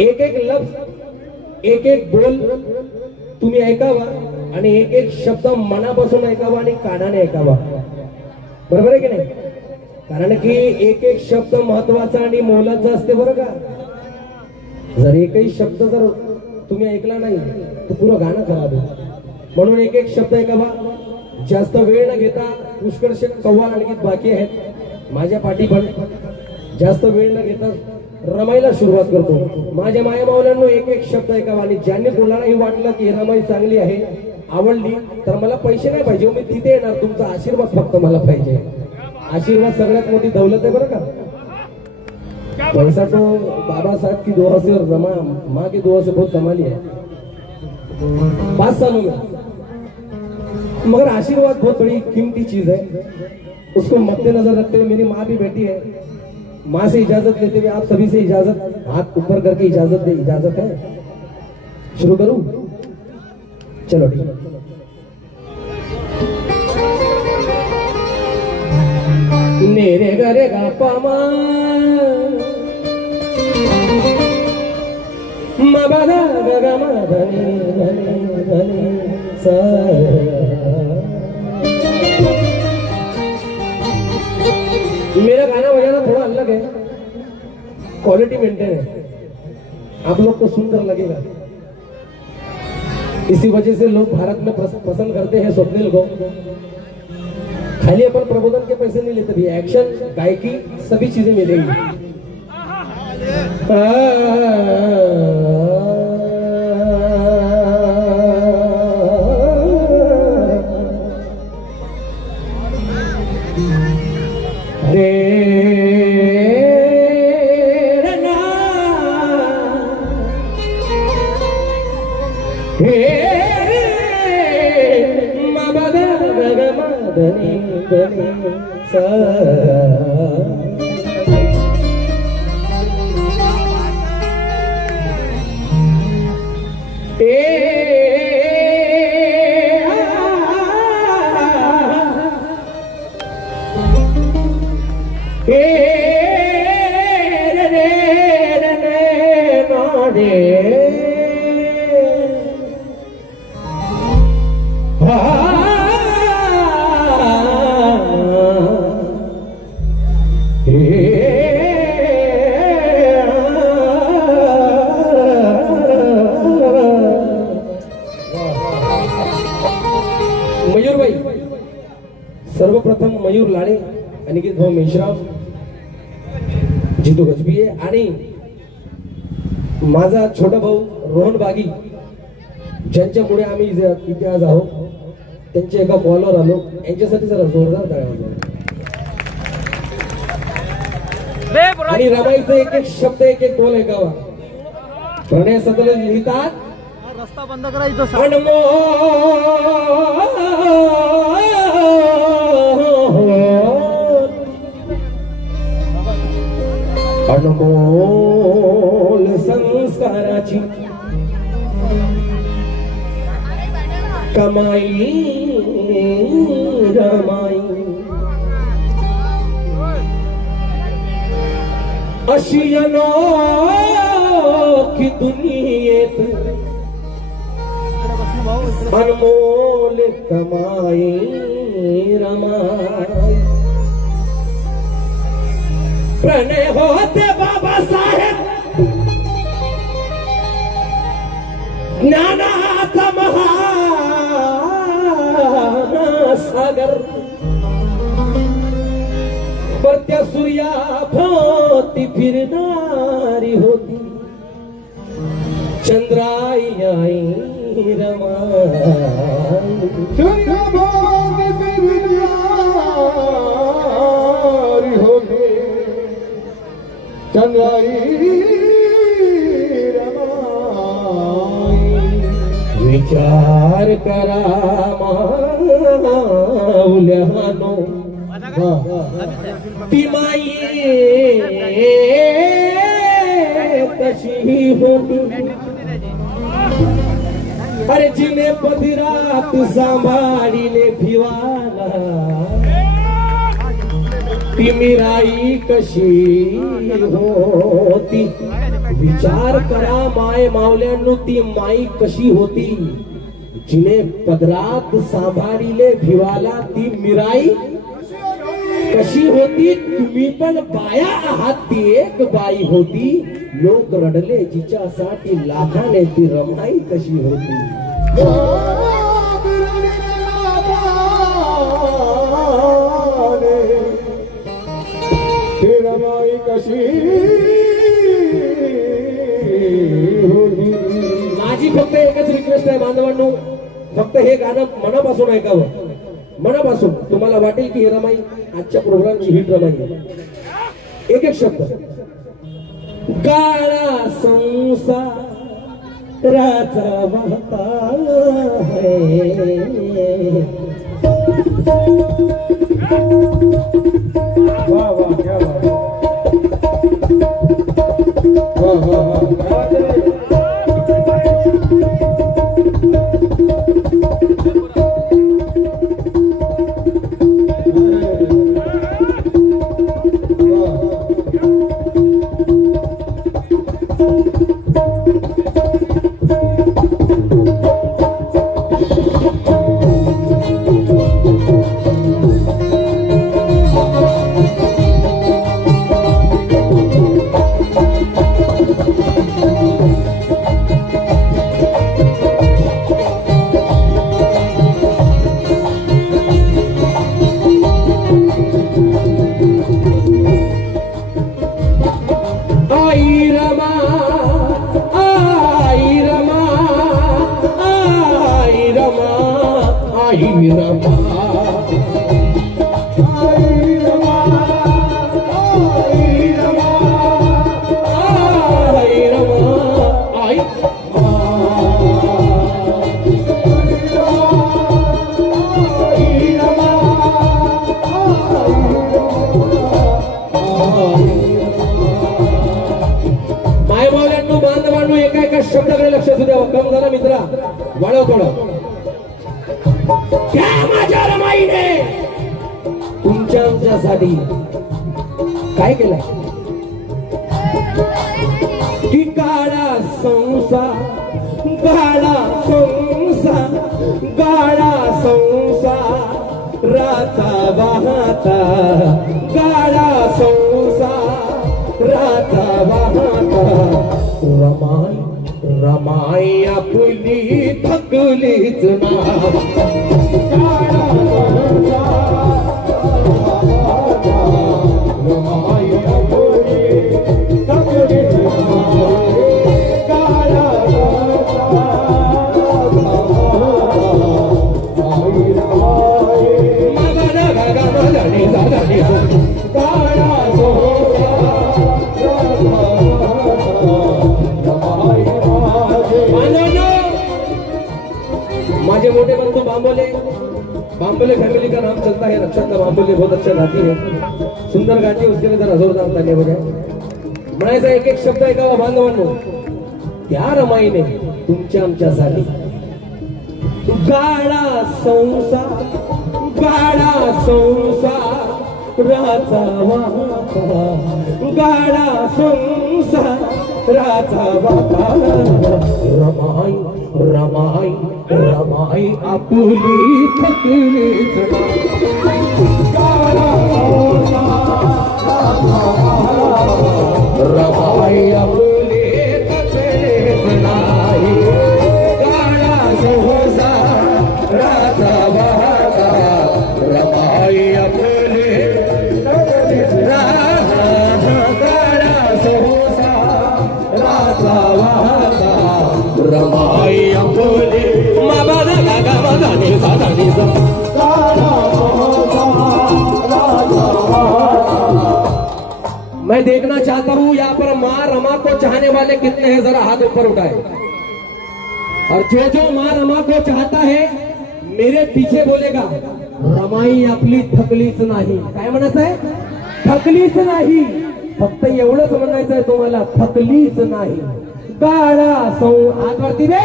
एक एक लफ्ज, एक एक बोल तुम्ही ऐकावा आणि एक एक शब्द मनापासून ऐकावा आणि कानाने ऐकावा, बरोबर आहे की नाही? कारण की एक एक शब्द महत्वाचा आणि मोलाचा असते बरं का। जर एकही शब्द जर तुम्ही ऐकला नाही तर पुरं गाणं खराब आहे। म्हणून एक एक शब्द ऐकावा, जास्त वेळ न घेता पुष्कळशे कव्वाल आणखी बाकी आहेत माझ्या पाठी, पण जास्त वेळ न घेता रमाईला सुरुवात करतो। माझ्या माया मावल्यांनो एक एक शब्द ऐकावा आणि ज्यांनी कोणालाही वाटलं की रमाई चांगली आहे, आवडली, तर मला पैसे नाही पाहिजे, मी तिथे येणार, तुमचा आशीर्वाद फक्त मला पाहिजे। आशीर्वाद सगळ्यात मोठी दौलत आहे बरं का। पैसा तो बाबा साहब की दुआ से और माँ की दुआ से बहुत कमा लिया है 5 सालों में, मगर आशीर्वाद बहुत बड़ी कीमती चीज है। उसको मद्देनजर रखते हुए मेरी माँ भी बैठी है, माँ से इजाजत लेते हुए आप सभी से इजाजत, हाथ ऊपर करके इजाजत दे। इजाजत है, शुरू करूं? चलो ठीक है। मेरे घरे गा पामा मबादा गगा मधनी धनी धनी सा। मेरा गाना बजाना थोड़ा अलग है, क्वालिटी मेंटेन है, आप लोग को सुंदर लगेगा। इसी वजह से लोग भारत में पसंद करते हैं स्वप्निल को। खाली अपन प्रबोधन के पैसे नहीं लेते भी, एक्शन, गायकी, सभी चीजें मिलेंगी। धनी धनी सा। मयूर भाई, सर्वप्रथम मयूर लाडे, अनिकेत भाऊ मेश्राम, जितू गजबीये आणि माझा छोटा भाऊ रोहन बागी, ज्यांच्यामुळे आम्ही इथे आज आहोत, त्यांच्या एका कॉलवर आलो, यांच्यासाठी जरा जोरदार टाळ्या वाजवा। आणि रमाईचा एक एक शब्द, एक एक बोल ऐकावा। प्रणय सतलज लिहितात, रस्ता बंद करायचं अनमोल संस्काराची कमाई रमाई, अशी अनोखी दुनियेत अनमोल कमाई रमाई। प्रणय होते बाबासाहेब ज्ञानाचा महासागर, पर त्या सूर्याभोवती फिरणारी होती चंद्राई आई रमाई। चंद्रभागी फिरणारी होती चंद्राई रमाई। विचार करा माऊल्यानो, ती माई कशी होती, अरे जिने पदिरात सांभाळीले भिवाला, ती मीराई कशी होती। विचार करा माय मावल्यांनो, ती माई कशी होती, जिने पदरात सांभाळीले भिवाला, ती मीराई कशी होती। तुम्ही पण बाया आहात, ती एक बाई होती, लोक रडले जिच्यासाठी लाखाने, ती रमाई कशी होती। रमाई कशी होती। माझी फक्त एकच रिक्वेस्ट आहे बांधवांनो, फक्त हे गाणं मनापासून ऐकावं, मनापासून। तुम्हाला वाटेल की ही रमाई आजच्या प्रोग्रामची हिट रमाई आहे. एक एक शब्द. गाळा संसाराचा वाहता है. वाह वाह क्या बात है. हाँ, हाँ, हाँ. मायबावल्यांनो, बांधवांनो, एका एका शब्दाकडे लक्ष असू द्या. कम झाला मित्रा, वाढव थोडं. त्या माझ्या रमाईने तुमच्या आमच्यासाठी काय केलंय? की गाळा संसार, गाळा संसार, गाळा संसाराचा वाहता, गाळा संसाराचा वाहता. रमाई रमाई आपली थकलीच ना. माझे मोटे बंधू बांबोले, बांबोले फैमिली का नाम चलता है. रक्षाता बांबोले बहुत अच्छा गाती है, सुंदर गाती है. उसके लिए जरा जोरदार तालियां बजाएं. म्हणायचा एक एक शब्द ऐकावा बांधवांनो. त्या रमाईने तुमच्या आमच्यासाठी गाळा संसार, गाळा संसाराचा वाहता, गाळा संसाराचा वाहता. रमाई रमाई रमाई आपली थकलीच ना. रमाई आपली थकलीच नाही. गाळा संसाराचा वाहता, रमाई आपली थकलीच नाही. गाळा संसाराचा वाहता, रमाई आपली. मैं देखना चाहता हूं यहाँ पर माँ रमा को चाहने वाले कितने हैं, जरा हाथ ऊपर उठाए. और जो माँ रमा को चाहता है मेरे पीछे बोलेगा रमाई आपली थकलीच नाही. काय म्हणायचं आहे? थकलीच नाही. फक्त एवढंच म्हणायचं आहे तुम्हाला, थकलीच नाही. गाळा हातवरती दे.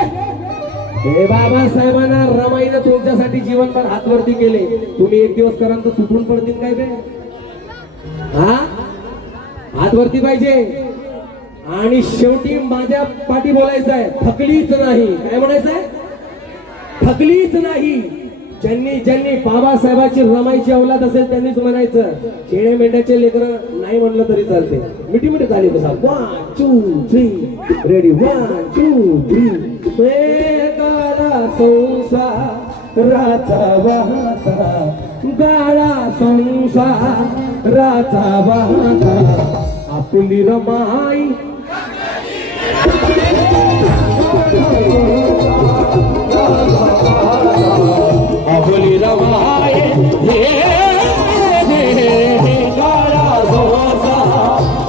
हे बाबासाहेबांना रमाईनं तुमच्यासाठी जीवनभर हातवरती केले. तुम्ही एक दिवस कराल तर तुटून पडतील काय बे? हा, हातवरती पाहिजे. आणि शेवटी माझ्या पाठी बोलायचं आहे, थकलीच नाही. काय म्हणायचं आहे? थकलीच नाही. ज्यांनी ज्यांनी बाबासाहेबाची रमाईची अवलाद असेल त्यांनीच म्हणायचं. शेळे मेंढ्याचे लेकर नाही म्हणलं तरी चालते. मिठी मिठी झाली बसा. 1 2 3 रेडी. 1 2 3. गाळा संसाराचा वाहता, गाळा संसाराचा वाहता, आपली रमाई अब आपुली रमाई काळा संसा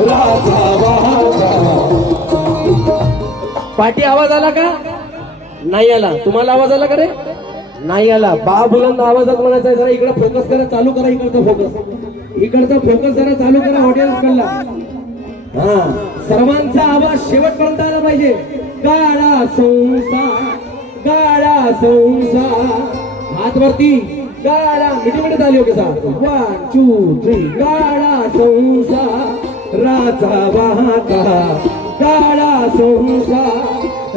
राजा वाचा. पाठी आवाज आला का? नाही आला. तुम्हाला आवाज आला का रे? नाही आला. बुलंद आवाजात म्हणायचं जरा इकडे फोकस करा, चालू करा इकडचा फोकस जरा चालू करा ऑडियन्स कडला. हा, सर्वांचा आवाज शेवटपर्यंत आला पाहिजे. काळा संसा हात वरती. काळा मिठी आली होते साहेब. 1 2 3. काळा संसा राजा वाहता. काळा संसा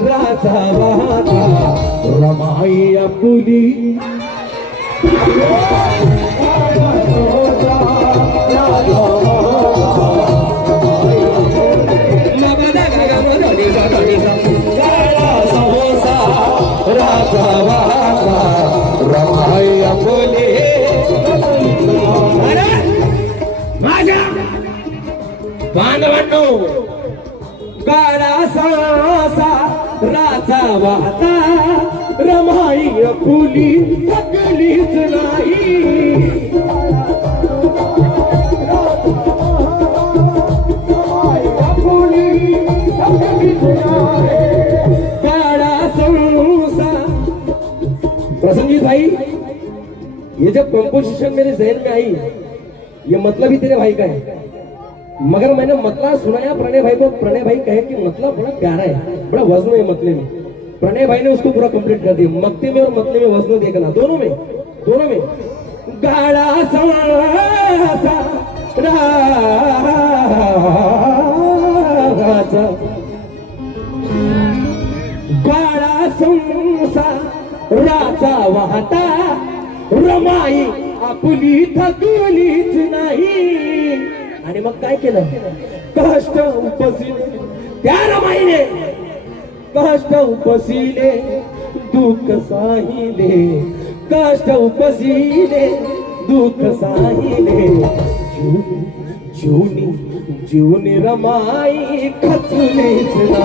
राजा वाहता. रमाई आपुली बांधवांनो काळा सासा राजा वाहता. रमाई फुली थकलीच नाही. काळा संसा. प्रसन्नजीत भाई, ये जब कंपोजिशन मेरे जहन में आई, ये मतलब ही तेरे भाई का है, मगर मैंने मतलब सुनाया प्रणय भाई को. प्रणय भाई कहे कि मतलब बड़ा प्यारा है, बड़ा वजन है मतले में. प्रणय भाई ने उसको पूरा कंप्लीट कर दिया. मक्ते में और मतले में वजन देखना, दोनों में. गाड़ा सा राजा गाड़ा संसा राजा वाहता. रमाई आपुली थकलीच नाही. आणि मग काय केलं? कष्ट उपसिले त्या रमाईने, कष्ट उपसिले दुःख साहिले. कष्ट उपसिले दुःख साहिले. जीवनी रमाई खचलीच ना.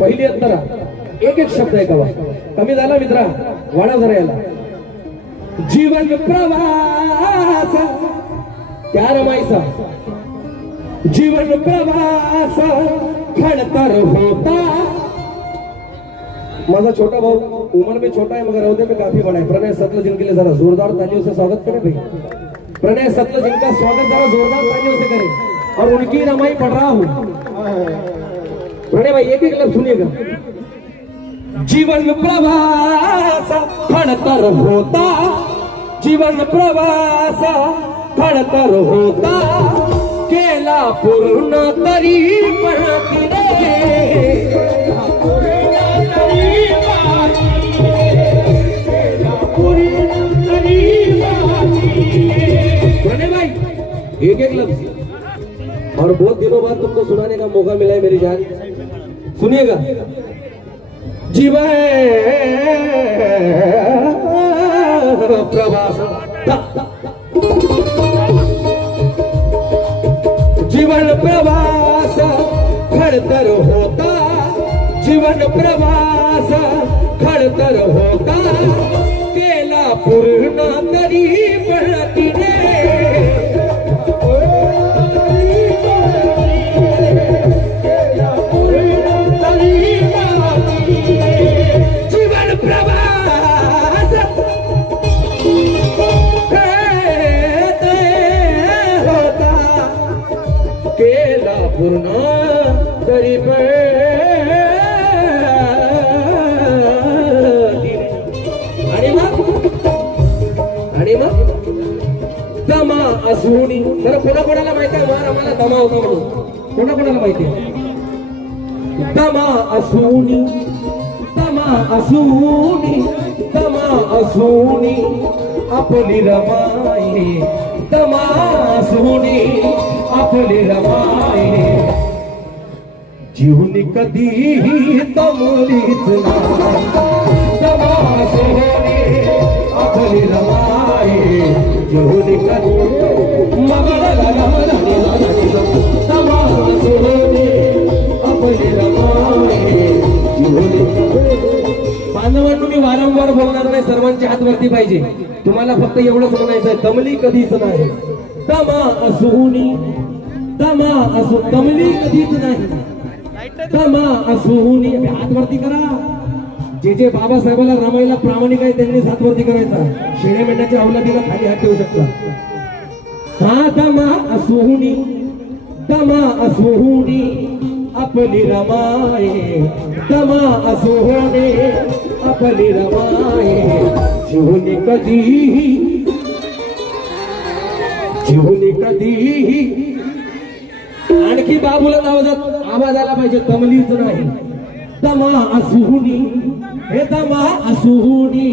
पहिली अंतरा एक शब्द आहे का? कमी झाला मित्रा, वाढा जरा याला. जीवन प्रवास त्या रमाईचा. जीवन प्रवास खडतर होता. माझा छोटा भाऊ उम्र में छोटा है मगर औहदे में काफी बड़ा है. प्रणय सतलज इनके लिए जरा जोरदार तालियों से स्वागत करें भाई. प्रणय सतलज इनका स्वागत जरा जोरदार तालियों से करें. और उनकी रमाई पढ़ रहा हूं. प्रणय भाई एक लफ्ज सुनिएगा. जीवन प्रवास खडतर होता. जीवन प्रवास खडतर होता. केला पूर्ण तरी पण प्रणय भाई एक लफ्ज. और बहुत दिनों बाद तुमको सुनाने का मौका मिला है मेरी जान. सुनिएगा. जीवन प्रवास जीवन प्रवास खडतर होता. जीवन प्रवास खडतर होता. केला पूर्ण तरी पडतीने. आणि मग दमा असुनी. तर कोणाकोणाला माहिती आहे वर आम्हाला दमा होता म्हणून? कोणाकोणाला माहिती आहे? दमा असुनी, दमा असुनी, दमा असुनी आपली रमाई, दमा असुनी आपली रमाई. जीवनी कधीही तमलीच नाही, दमा असुनी आपली रमाई. जीवनी कधी मगला दमा असुनी आपली रमाई. बांधवांनो, मी वारंवार बोलणार नाही, सर्वांचे हात वरती पाहिजे. तुम्हाला फक्त एवढंच म्हणायचंय, दमली कधीच नाही, दमा असुनी, दमा असू, दमली कधीच नाही, दमा असुनी. हात वरती करा. जे जे बाबासाहेबाला रमायला प्रामाणिक आहे त्यांनी हात वरती करायचा. शेळ्या मेंढ्याच्या अवलादीला खाली हात ठेवू शकता. हा दमा असुनी, दमा असुनी आपली रमाई, दमा असुनी आपली रमाई. जीवनी कधीही, जीवनी कधीही. आणखी बाबूला आवाज आला पाहिजे, दमलीच नाही, दमा असुनी, हे दमा असुनी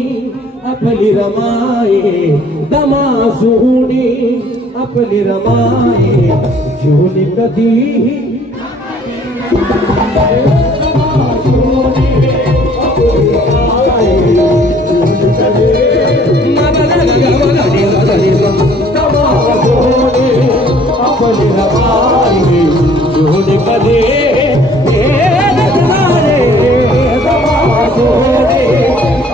आपली रमाई, दमा असुनी आपली रमाई. जीवनी कधीही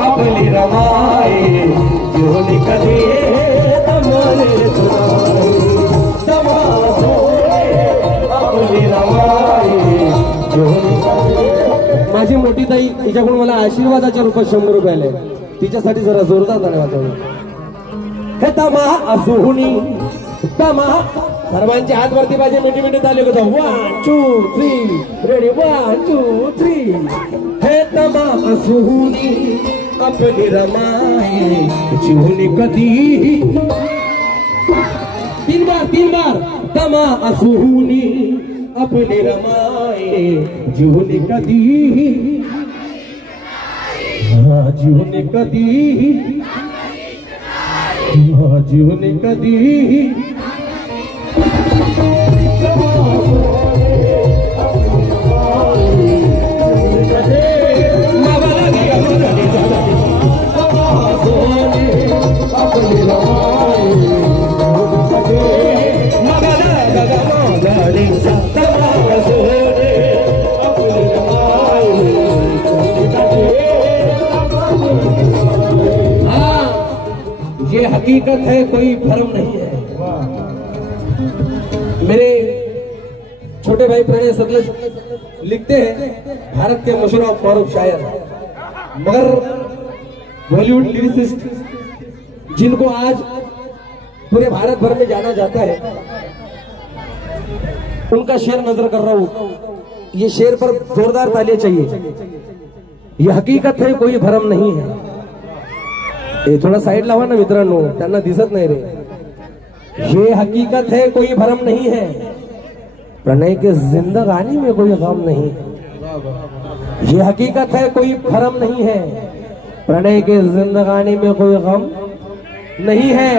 आपली रमाई. जीवनी कधी माझी मोठी ताई, तिच्याकडून मला आशीर्वादाच्या रूपात 100 रुपये आले. तिच्यासाठी जरा जोरदार गाणे वाजवले. हे दमा असुनी, दमा. सर्वांचे हात वरती पाहिजे. मिठी मिठी ताली होता. 1 2 3 रेडी. 1 2 3. हे दमा असुनी आपली रमाई. जीवनी कधी 3 बार 3 बार. दमा असुनी आपली रमाई. जीवनी कधी, जीवनी कधी, जीवनी कधी. ये हकीकत है, कोई भ्रम नहीं है. मेरे छोटे भाई प्रणय सतलज लिखते हैं, भारत के मशहूर और मारूफ शायर, मगर बॉलीवुड लिरिसिस्ट जिनको आज पूरे भारत भर में जाना जाता है, उनका शेर नजर कर रहा हूं. ये शेर पर जोरदार तालियां चाहिए. ये हकीकत है, कोई भ्रम नहीं है. ये थोड़ा साइड लावा ना मित्रांनो, त्यांना दिसत नाही रे. ये हकीकत है, कोई भ्रम नहीं है. प्रणय के जिंदगानी में कोई गम नहीं. ये हकीकत है, कोई भ्रम नहीं है. प्रणय के जिंदगानी में कोई गम नहीं है.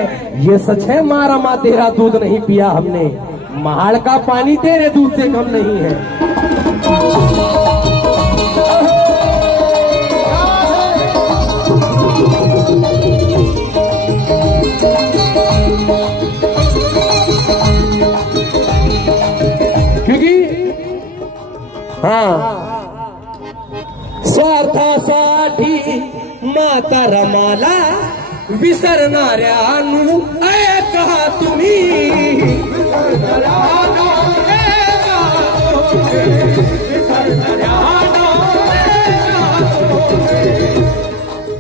ये सच है, मारा माँ तेरा दूध नहीं पिया हमने, महाड़ का पानी तेरे दूध से कम नहीं है. स्वार्थासाठी माता रमाला विसरणाऱ्यानु ऐका तुम्ही.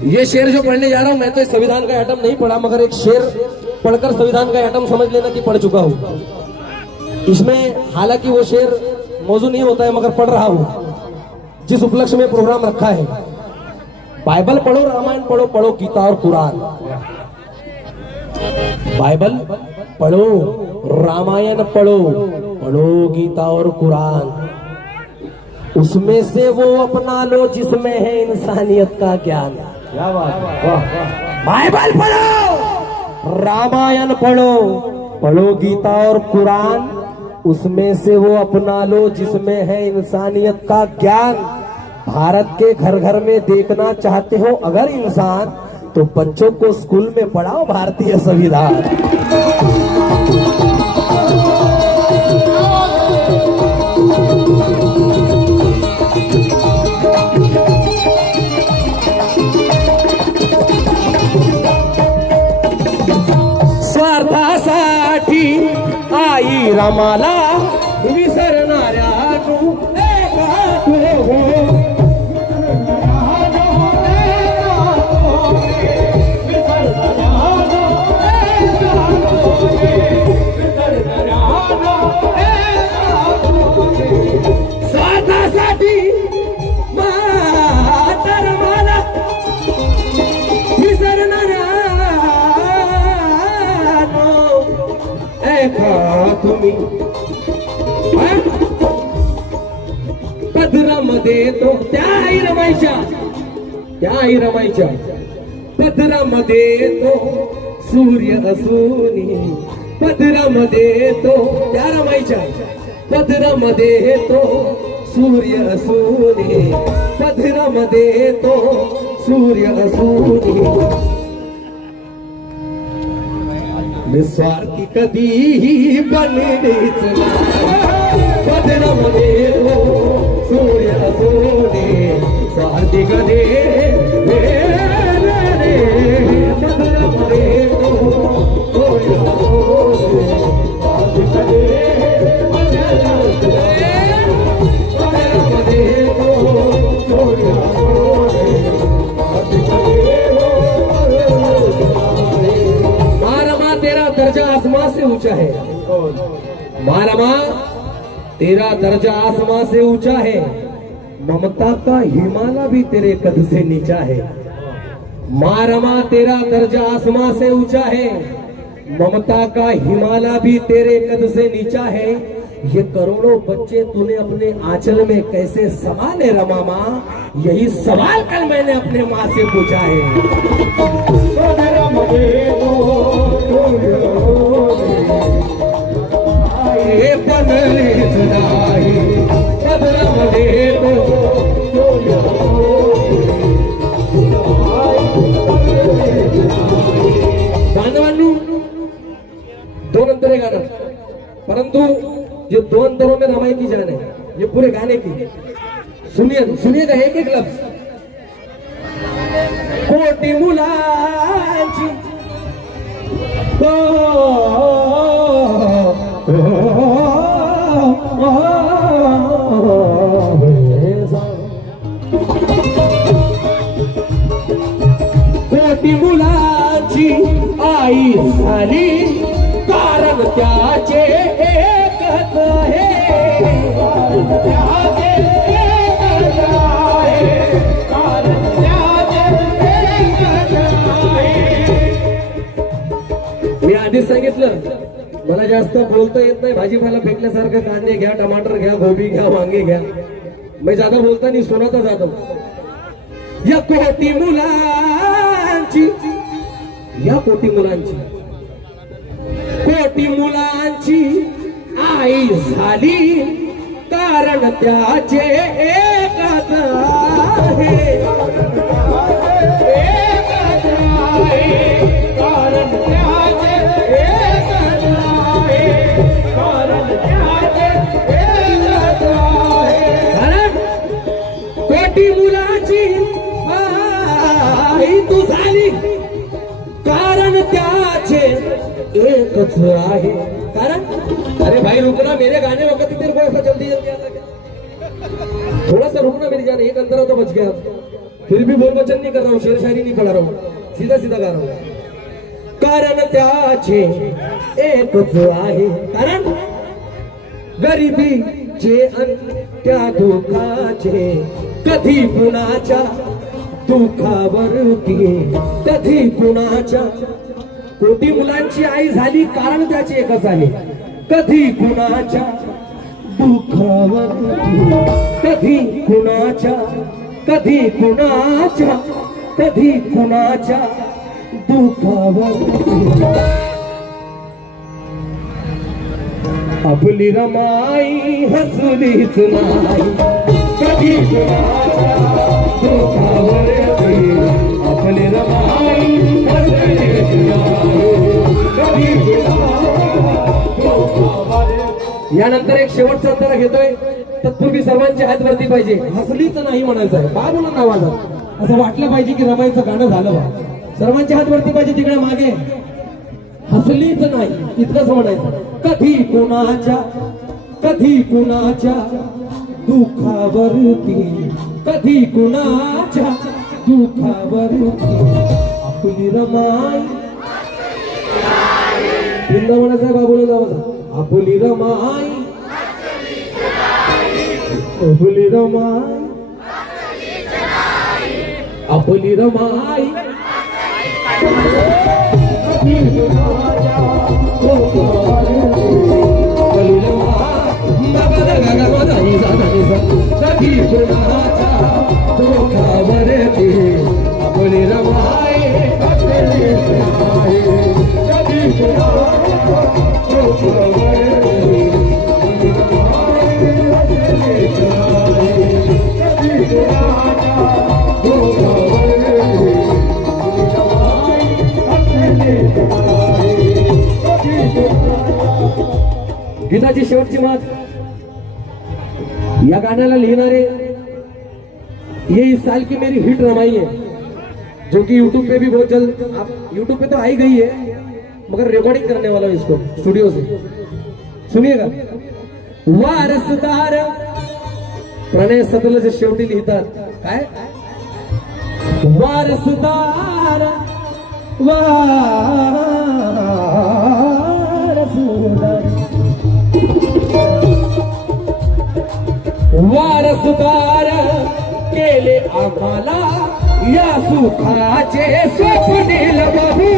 ये शेर जो पढ़ने जा रहा हूं, मैं तो इस संविधान का एटम नहीं पढ़ा, मगर एक शेर पढ़कर संविधान का एटम समझ लेना कि पढ़ चुका हूं. इसमें हालांकि वो शेर मौजू नहीं होता है, मगर पढ़ रहा हूं. जिस उपलक्ष्य में प्रोग्राम रखा है, बाइबल पढ़ो, रामायण पढ़ो, पढ़ो गीता और कुरान. बाइबल पढ़ो, रामायण पढ़ो, पढ़ो गीता और कुरान, उसमें से वो अपना लो जिसमें है इंसानियत का ज्ञान। क्या बात, वाह। बाइबल पढ़ो, रामायण पढ़ो, पढ़ो गीता और कुरान, उसमें से वो अपना लो जिसमें है इंसानियत का ज्ञान। भारत के घर घर में देखना चाहते हो अगर इंसान, तो बच्चों को स्कूल में पढ़ाओ भारतीय संविधान। स्वार्थासाठी आई रामाला विसरणाऱ्या स्वार्थासाठी माता रामाला विसरणाऱ्या तुम्ही पदरामध्ये तो त्याही रमायच्या पदरामध्ये तो सूर्य असूनी, पदरामध्ये तो त्या रमायच्या पदरामध्ये तो सूर्य असूनी, पदरामध्ये तो सूर्य असूनी, निस्वार्थी कधीही बनलेच पदरामध्ये तो सूर्य असूनी, स्वार्थी कधी पदरामध्ये तो सूर्य असूनी, स्वार्थी कधी पदरामध्ये तो सूर्य असूनी, स्वार्थी कधी तेरा दर्जा आसमां से ऊंचा है, मारमा तेरा दर्जा आसमां से ऊंचा है, ममता का हिमालय भी तेरे कद से नीचा है। मारमा तेरा दर्जा आसमां से ऊंचा है, ममता का हिमालय भी तेरे कद से नीचा है। ये करोड़ों बच्चे तूने अपने आंचल में कैसे संभाले रमा माँ, यही सवाल कल मैंने अपने माँ से पूछा है। बांधवांनो, दोन अंतर है गाना, परंतु ये दो अंतरों में रमाई की जान है, ये पूरे गाने की सुनिएगा एक एक लफ्ज। कोटी मुलांची कोटी मुलांची आई झाली, कारण त्याचे एकच आहे, त्याचे एकच आहे, कारण त्याचे एकच आहे। मी आधीच सांगितलं, मला जास्त बोलता येत नाही, भाजीपाला फेकल्यासारखं कांदे घ्या, टमाटर घ्या, गोबी घ्या, वांगे घ्या, मैं ज्यादा बोलता नहीं, सुनाता जाता हूं। या कोटी मुलांची, या कोटी मुलांची, कोटी मुलांची आई झाली, कारण त्याचे एकच आहे, एकच आहे, कारण त्याचे एकच आहे, कारण त्याचे एकच आहे। कारण कोटी मुलाची आई तू झाली, कारण त्याचे एकच आहे। कारण अरे भाई रुकना, मेरे गाने वक्त तेरे को ऐसा जल्दी जल्दी आता क्या? थोड़ा सा रुकना मेरी जान, एक अंतरा तो बच गया, फिर भी बोल वचन नहीं कर रहा हूँ, शेर शायरी नहीं पढ़ा रहा हूँ, सीधा सीधा गा रहा हूँ। कारण त्याचे एकच आहे, कारण गरिबीचे अन त्या दुःखाचे, कधी कुणाच्या दुःखावरती, कधी कुणाच्या कोटी मुलांची आई झाली कारण त्याचे एकच आहे, कधी कुणाच्या दुःखावर, कधी कुणाच्या, कधी कुणाच्या, कधी कुणाच्या दुःखावर आपली रमाई हसलीच नाही, कधी कुणाच्या दुःखावर आपली रमाई हसलीच नाही, कधी यानंतर एक शेवटचा अंतर घेतोय. तत्पूर्वी सर्वांच्या हात वरती पाहिजे. हसलीच नाही म्हणायचं आहे, बाबूला नावाला असं वाटलं पाहिजे की रमाईचं गाणं झालं बा. सर्वांच्या हात वरती पाहिजे, तिकडे मागे हसलीच नाही इतकंच म्हणायचं. कधी कुणाच्या, कधी कुणाच्या दुःखावरती, कधी कुणाच्या दुःखावरती आपली रमाई. वृंदावनाचा बाबूला नावाचा आपली रमाई, आपली रमाई, आपली रमाई कधी कुणाच्या दुःखावरती आपली रमाई, कधी कुणाच्या दुःखावरती गीताची शेवटची मात. या गाण्याला लिहिणारे ये इस साल की मेरी हिट रमाई है, जो कि यूट्यूब पे भी बहुत जल्द, आप यूट्यूब पे तो आई गई है मगर रिकॉर्डिंग करने वाला हूं इसको स्टूडियो से. सुनिएगा. वारसदार प्रणय सतलज शेवटी लिहितात काय, वारसदार वारसदार वारसदार केले आम्हाला या सुखाचे स्वप्नील बाबू,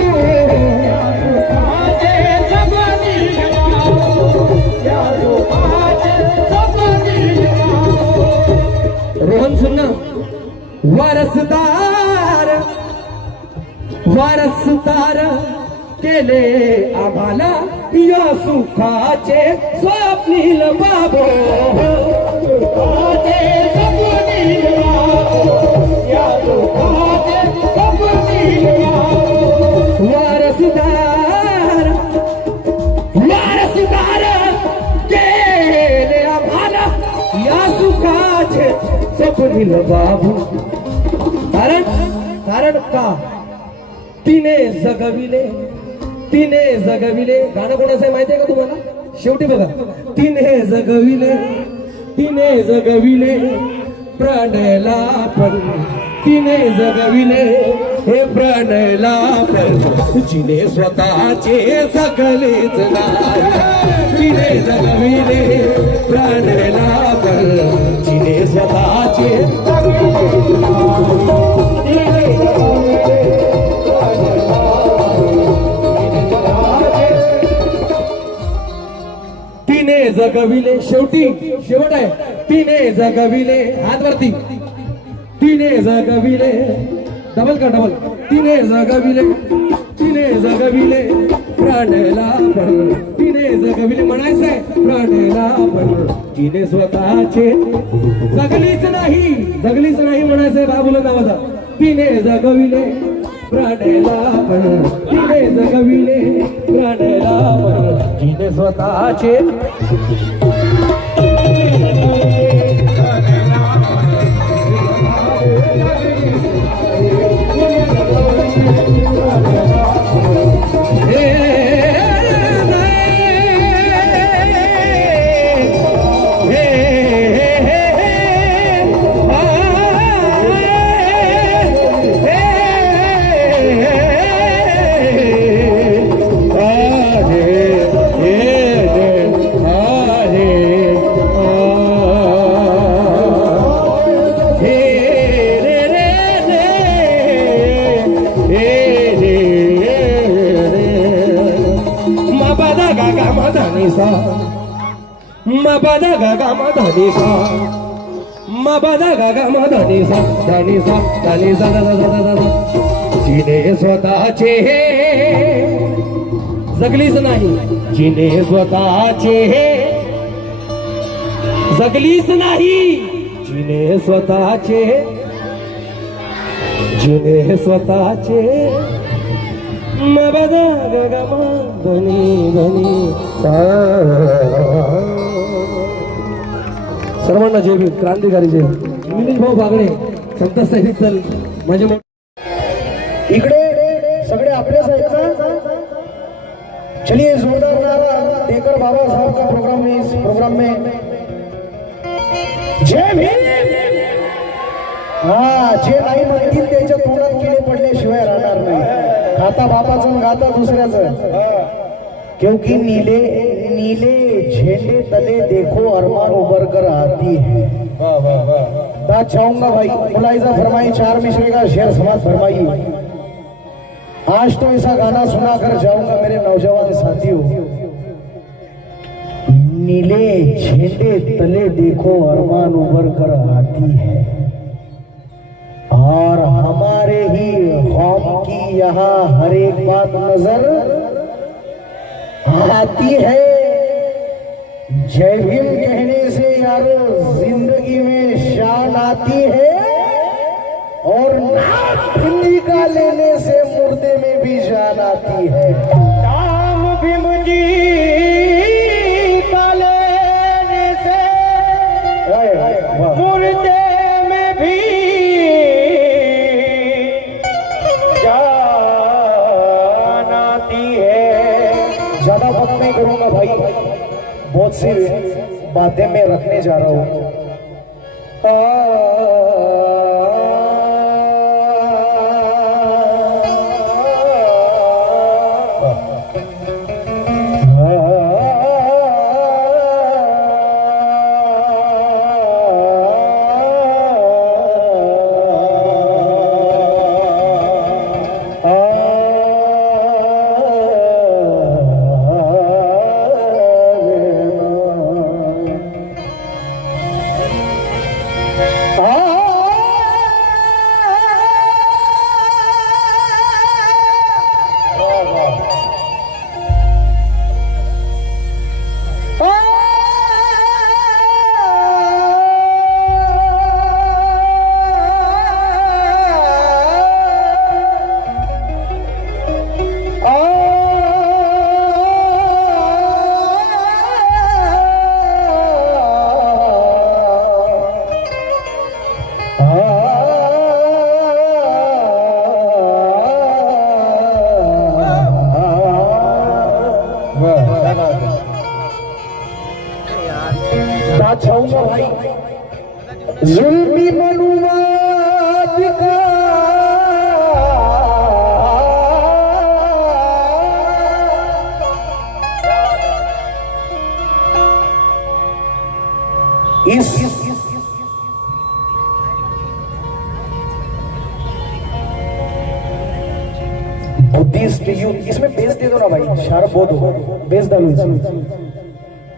रोहन सुनना. वारसदार वारसदार केले आम्हाला या सुखाचे स्वप्नील बाबू, वारसदार वारसदार केले आम्हाला या सुखाचे स्वप्नील बाबू. कारण का तिने जगविले, तिने जगविले. गाणं कोणाचं आहे माहिती आहे का तुम्हाला? शेवटी बघा. तिने जगविले, तिने जगविले प्रणयला पण, तिने जगविले हे प्रणयला पण, जिने स्वतःचे जगलेच नाही. तिने जगविले प्रणयला पण, जिने स्वतःचे जगलेच तिने जगविले. शेवटी शेवट आहे. तिने जगविले, हात वरती. तिने जगविले, डबल का डबल. तिने जगविले, तिने जगविले प्राण्याला पण, तिने जगविले म्हणायचंय प्राण्याला पण, तिने स्वतःचे जगलीच नाही, जगलीच नाही म्हणायचंय बाबूला नावाचा. तिने जगविले प्राण्याला पण, तिने जगविले प्राण्याला पण, तिने स्वतःचे नि सा म प द ग ग म ध नि सा म प द ग ग म ध नि सा ध नि सा ध नि सा ध ध ध ध ध. जिने स्वतःचे जगलीच नाही, जिने स्वतःचे जगलीच नाही, जिने स्वतःचे, जिने स्वतःचे म ब द ग ग म ध नि ध नि सा. सर्वांना जय भीम, क्रांतिकारी जय भीम. मिलिंद भाऊ बागडे संत सैनिक दल माझे इकडे सगळे आपलेच आहेत ना. चलिए जोरदार नारा देकर बाबा साहब का प्रोग्राम में, इस प्रोग्राम में जय भीम. हा, जे नाही म्हणतील त्याच्या तोंडात किडे पडल्याशिवाय राहणार नाही. खाता बाबाचं गाता दुसऱ्याचं. क्योंकि नीले नीले झेंडे तले देखो अरमान उभर कर आती है. बात चाहूंगा भाई, मुलाइजा फरमाई, 4 मिसरे का शेर समाज फरमाइए. आज तो ऐसा गाना सुनाकर जाऊंगा मेरे नौजवान साथियों. नीले झेंडे तले देखो अरमान उभर कर आती है, और हमारे ही कौम की यहाँ हर एक बात नजर आती है. जय भीम कहने से यार जिंदगी में शान आती है, और नाम हिंदी का लेने से मुर्दे में भी जान आती है. नाम भीम जी का लेने से मुर्दे में भी जान आती है. ज्यादा वक्त नहीं करूंगा भाई, बहुत सी बातें मैं रखने जा रहा हूं. चाहूंगा भाई, जुल्मी मनुवाद का इस बुद्धिस्ट यूथ, इसमें बेस दे दो ना भाई, शार्प बहुत हो, बेस डालो इसमें.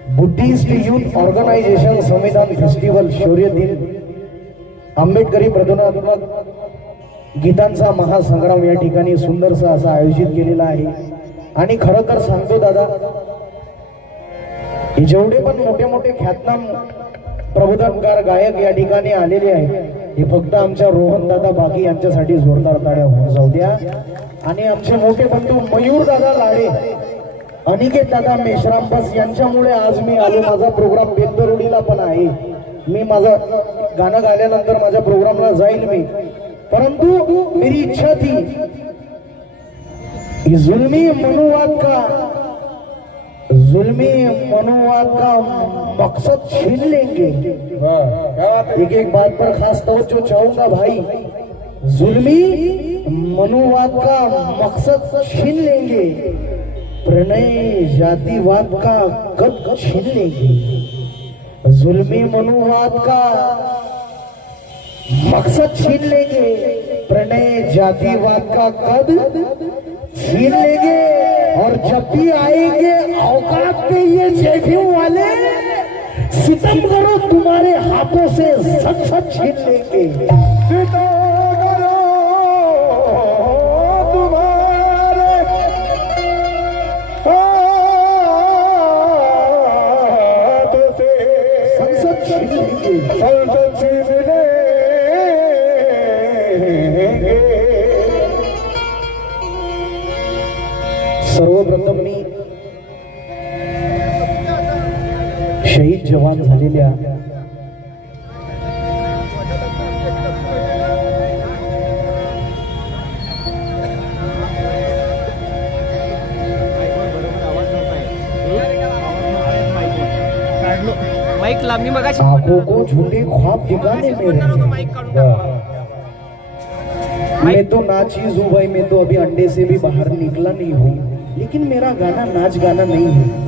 बुद्धिस्ट यूथ ऑर्गनायझेशन संविधान फेस्टिवल शौर्य दिन आंबेडकरी प्रबोधनात्मक गीतांचा महासंग्राम या ठिकाणी सुंदरसा असा आयोजित केलेला आहे. आणि खरं तर सांगतो दादा, जेवढे पण मोठे मोठे ख्यातनाम प्रबोधनकार गायक या ठिकाणी आलेले आहेत, हे फक्त आमच्या रोहन दादा बागी यांच्यासाठी जोरदार टाळ्या होऊन जाऊ द्या. आणि आमचे मोठे बंधू मयूर दादा लाडे, अनिकेत दादा मेश्राम बस यांच्यामुळे आज मी आलो. माझा प्रोग्राम बेलदरोडीला पण आहे. मी माझं गाणं गायल्यानंतर माझ्या प्रोग्रामला जाईल मी, परंतु मेरी इच्छा थी जुल्मी मनुवाद का मकसद छीन लेंगे. एक एक बात पर खास तवज्जो चाहूंगा भाई, जुल्मी मनुवाद का मकसद छीन लेंगे, प्रणय जातिवाद का कद छीन लेंगे. जुल्मी मनुवाद का मकसद छीन लेंगे, प्रणय जातिवाद का कद छीन लेंगे, और जब भी आएंगे औकात पे ये जेबीओ वाले, सितम करो तुम्हारे हाथों से सच सच छीन लेंगे। सितम करो तुम्हारे हाथों से संसद छीन लेंगे, संसद छीन लेंगे। सर्वप्रथम मी शहीद जवान झालेल्या माईक लांबी बघा. आंखों को झूठे ख्वाब दिखाने में मैं तो नाचीज हूँ भाई, मैं तो अभी अंडे से भी बाहर निकला नहीं हूँ, लेकिन मेरा गाना नाच गाना नहीं है।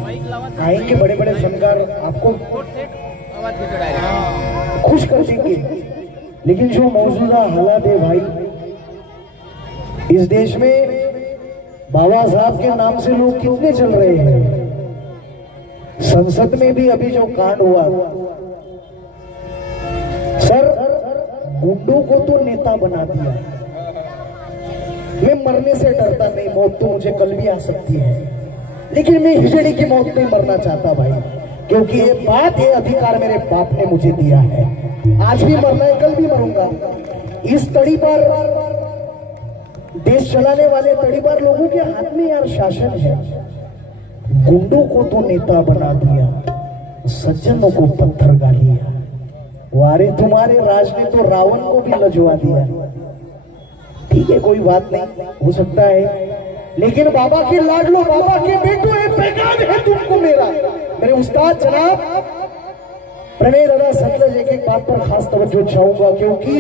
आएंगे बड़े बड़े फनकार आपको खुश कर देंगे, लेकिन जो मौजूदा हालात है भाई, इस देश में बाबा साहब के नाम से लोग कितने चल रहे हैं। संसद में भी अभी जो कांड हुआ, सर गुंडों को तो नेता बना दिया। मैं मरने से डरता नहीं, मौत तो मुझे कल भी आ सकती है, लेकिन मैं हिजड़ी की मौत नहीं मरना चाहता भाई, क्योंकि ये बात, ये अधिकार मेरे बाप ने मुझे दिया है। आज भी मरना है, कल भी मरूंगा। इस तड़ी पर देश चलाने वाले तड़ीपार लोगों के हाथ में यार शासन है। गुंडों को तो नेता बना दिया, सज्जनों को पत्थर गा लिया। वारे तुम्हारे राज ने तो रावण को भी लजवा दिया। ठीक है, कोई बात नहीं, हो सकता है, लेकिन बाबा के लाडलो, बाबा के बेटो, एक पैगाम है तुमको मेरा। मेरे उस्ताद जनाब प्रणय दादा सतलज एक बात पर खास तवज्जो चाहूंगा, क्योंकि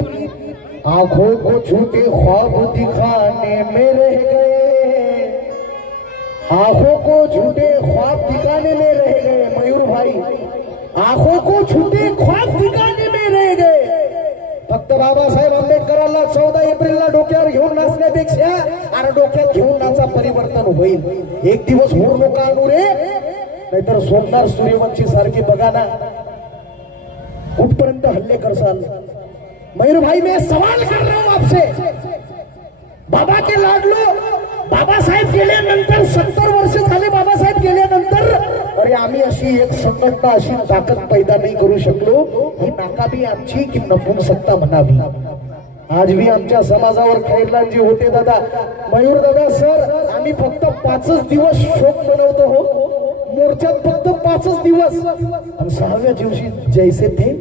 आंखों को झूठे ख्वाब दिखाने में रह गए, आंखों को झूठे ख्वाब दिखाने में रह गए। मयूर भाई, आंखों को झूठे ख्वाब दिखाने में रह गए। फक्त बाबासाहेब आंबेडकरांना 14 एप्रिलला डोक्यावर घेऊन नाचण्यापेक्षा अरे डोक्यात घेऊन नाचा परिवर्तन होईल। एक दिवस होर नका आणू रे, नाहीतर सोमनाथ सूर्यवंशी सारखी बघा ना कुठपर्यंत हल्ले करसाल। मयूर भाई, मैं सवाल कर रहा हूं आपसे, बाबा के लाडलो बाबासाहेब गेल्यानंतर 70 वर्ष झाले, बाबासाहेब गेल्यानंतर अरे आम्ही अशी एक संघटना, अशी ताकद पैदा नाही करू शकलो, ही नाकामी आमची की नपुंसकता म्हणावी। आज भी आमच्या समाजावर खैरलालजी होते दादा, मयूर दादा सर, आम्ही फक्त 5च दिवस शोक मनवतो हो, मोर्चात फक्त 5च दिवस, आणि 6व्या दिवशी जैसे थे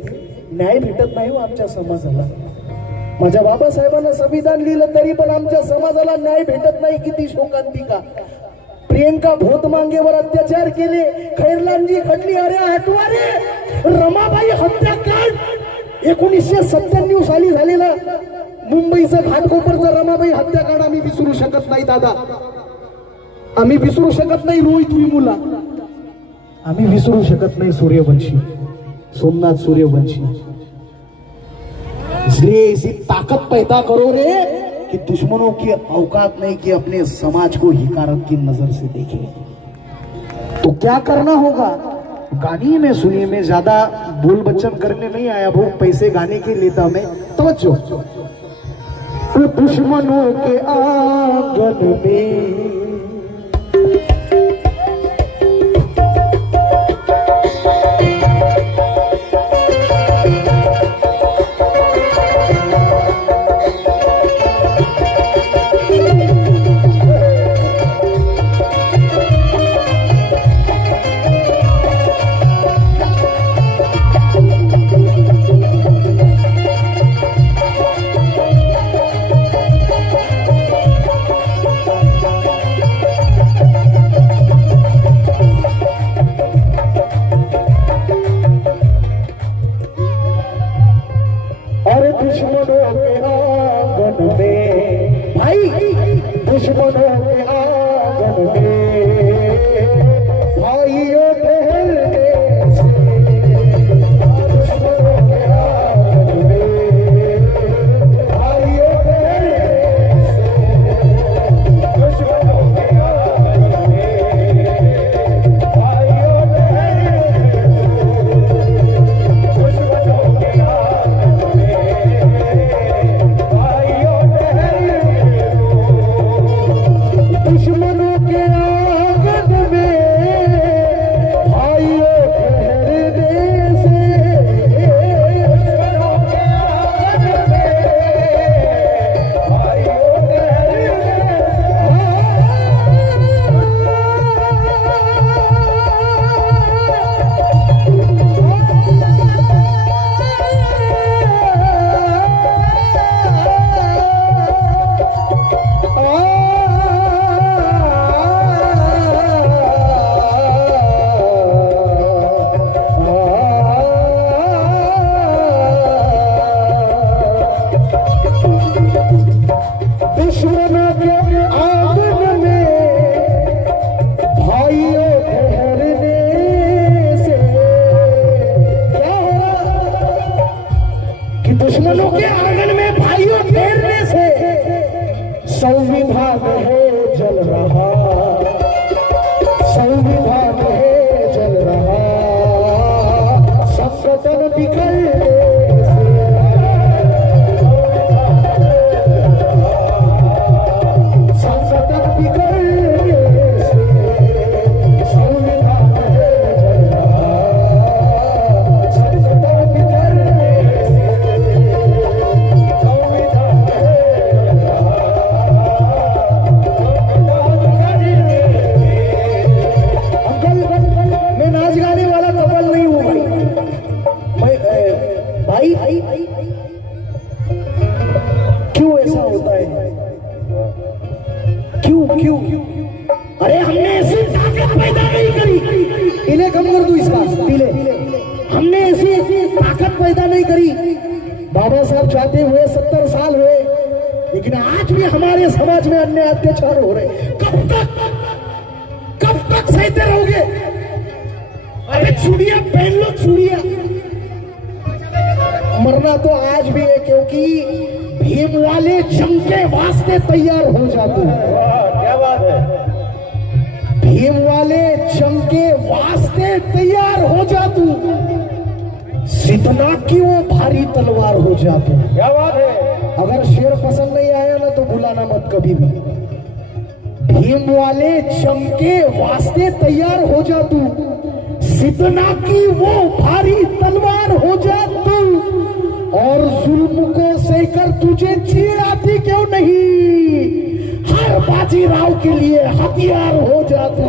न्याय भेटत नाही हो आमच्या समाजाला। माझ्या बाबासाहेबांना संविधान लिहिलं तरी पण आमच्या समाजाला न्याय भेटत नाही, किती शोकांतिका। प्रियंका भोत मांगेवर अत्याचार केले, खैरलालजी खटली, अरे आठवारे रमाबाई हत्याकांड 1997 साली झालेला मुंबईचं घाटकोपरचं रमाबाई हत्याकांड आम्ही विसरू शकत नाही दादा, आम्ही विसरू शकत नाही। रोहित विमुला आम्ही विसरू शकत नहीं, सूर्यवंशी, सोमनाथ सूर्यवंशी। इसलिए ऐसी ताकत पैदा करो रे कि दुश्मनों की औकात नहीं कि अपने समाज को हिकारत की नजर से देखे। तो क्या करना होगा, गाने में सुनिए, मैं ज्यादा बोल बच्चन करने नहीं आया, बहुत पैसे गाने के लेता मैं, तवज्जो। तो दुश्मनों के आंगन में रहा, संविधान है जल रहा, संगठन बिखरने से, संगठन बिखरने से, संविधान है जल रहा, संगठन बिखरने मैं नाच गाने वाला कपल नहीं हूँ भाई। भाई क्यों ऐसा होता है? क्यों क्यों? अरे हमने ऐसी ताकत पैदा नहीं करी, इन्हें कम कर दू इसका पीले। हमने ऐसी ताकत पैदा नहीं करी। बाबा साहब जाते हुए 70 साल हुए, लेकिन आज भी हमारे समाज में अन्य अत्याचार हो रहे। कब तक सहते रहोगे? अरे चूड़िया पहन लो, चूड़िया। मरना तो आज भी है, क्योंकि भीम वाले जंग के वास्ते तैयार हो जाते हैं। क्या बात है? भीम वाले जंग के वास्ते तैयार हो जातू, सितना की वो भारी तलवार हो जातू। क्या बात है? अगर शेर पसंद नहीं आया ना तो बुलाना मत कभी भी। भीम वाले जंग के वास्ते तैयार हो जातू, सितना की वो भारी तलवार हो जातू, और जुल्म को सहकर तुझे चीड़ आती क्यों नहीं? हर बाजीराव के लिए हथियार हो जातू।